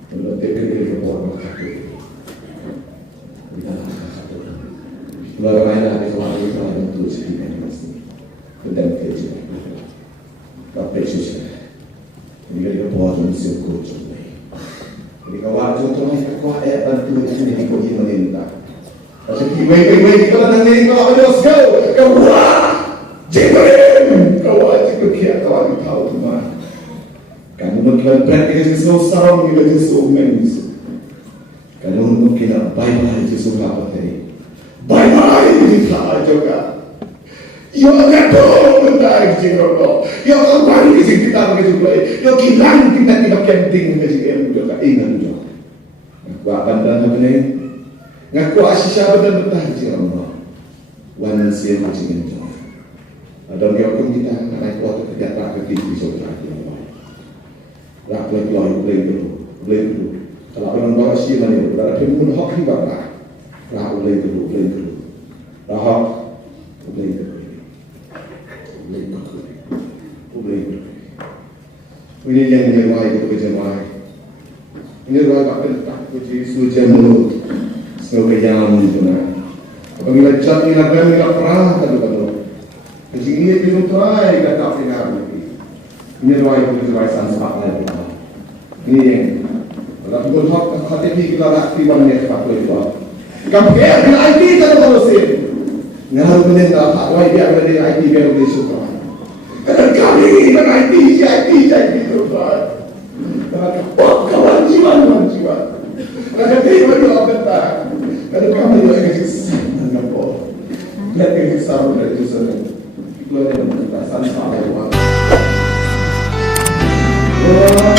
Menurut TPD orang kafir. Kalau orang lain ada keluarga kalau untuk sedikit pasti, tidak kerja, tapi susah. Jadi kita buat musim kurang. Jadi kalau contohnya kalau bantu ini di kodi meninta. Macam kiwai kalau nanti kalau ada skill, kau jemberin, kau juga kiat kau tahu tu mah. Kamu mungkin praktis itu sarung juga itu menis. Kalau mungkin Bible itu sudah apa tadi? Bye-bye kita juga. Yo gato bentar jinggo. Yo kapan kita begitu. Yo kilang kita tidak penting begitu juga. Ingat juga. Aku akan dan begini. Ngaku asisya betul-betul jinggo. Wan siapa jinggo. Ada yang pun kita naik waktu kerja tak kita bisa lagi. Boleh dulu. Kalau orang bawa siapa ni, berada pun hak hidup lah. Boleh dulu. Boleh. Ini yang menyertai itu kejemaah. Ini adalah tak kunci suci mulut, sebagai yang itu nak. Apabila cat ini nak perang kalau. Jadi ini itu try kata final lagi. Ini adalah itu kejemaah sangat lagi. Ini yang kalau betul hati kita aktifan ni apa itu. Kampanye dengan IT kalau sih. Ngaruh menentang hak wajib dengan IT kalau disuruh. Kadang kami dengan IT itu kan. Kawan jiwa. Kadang kita juga bentar. Kadang kami juga eksistis. Nampak. Lihat eksistis dari itu sana. Keluar dari perasaan salah itu. Oh,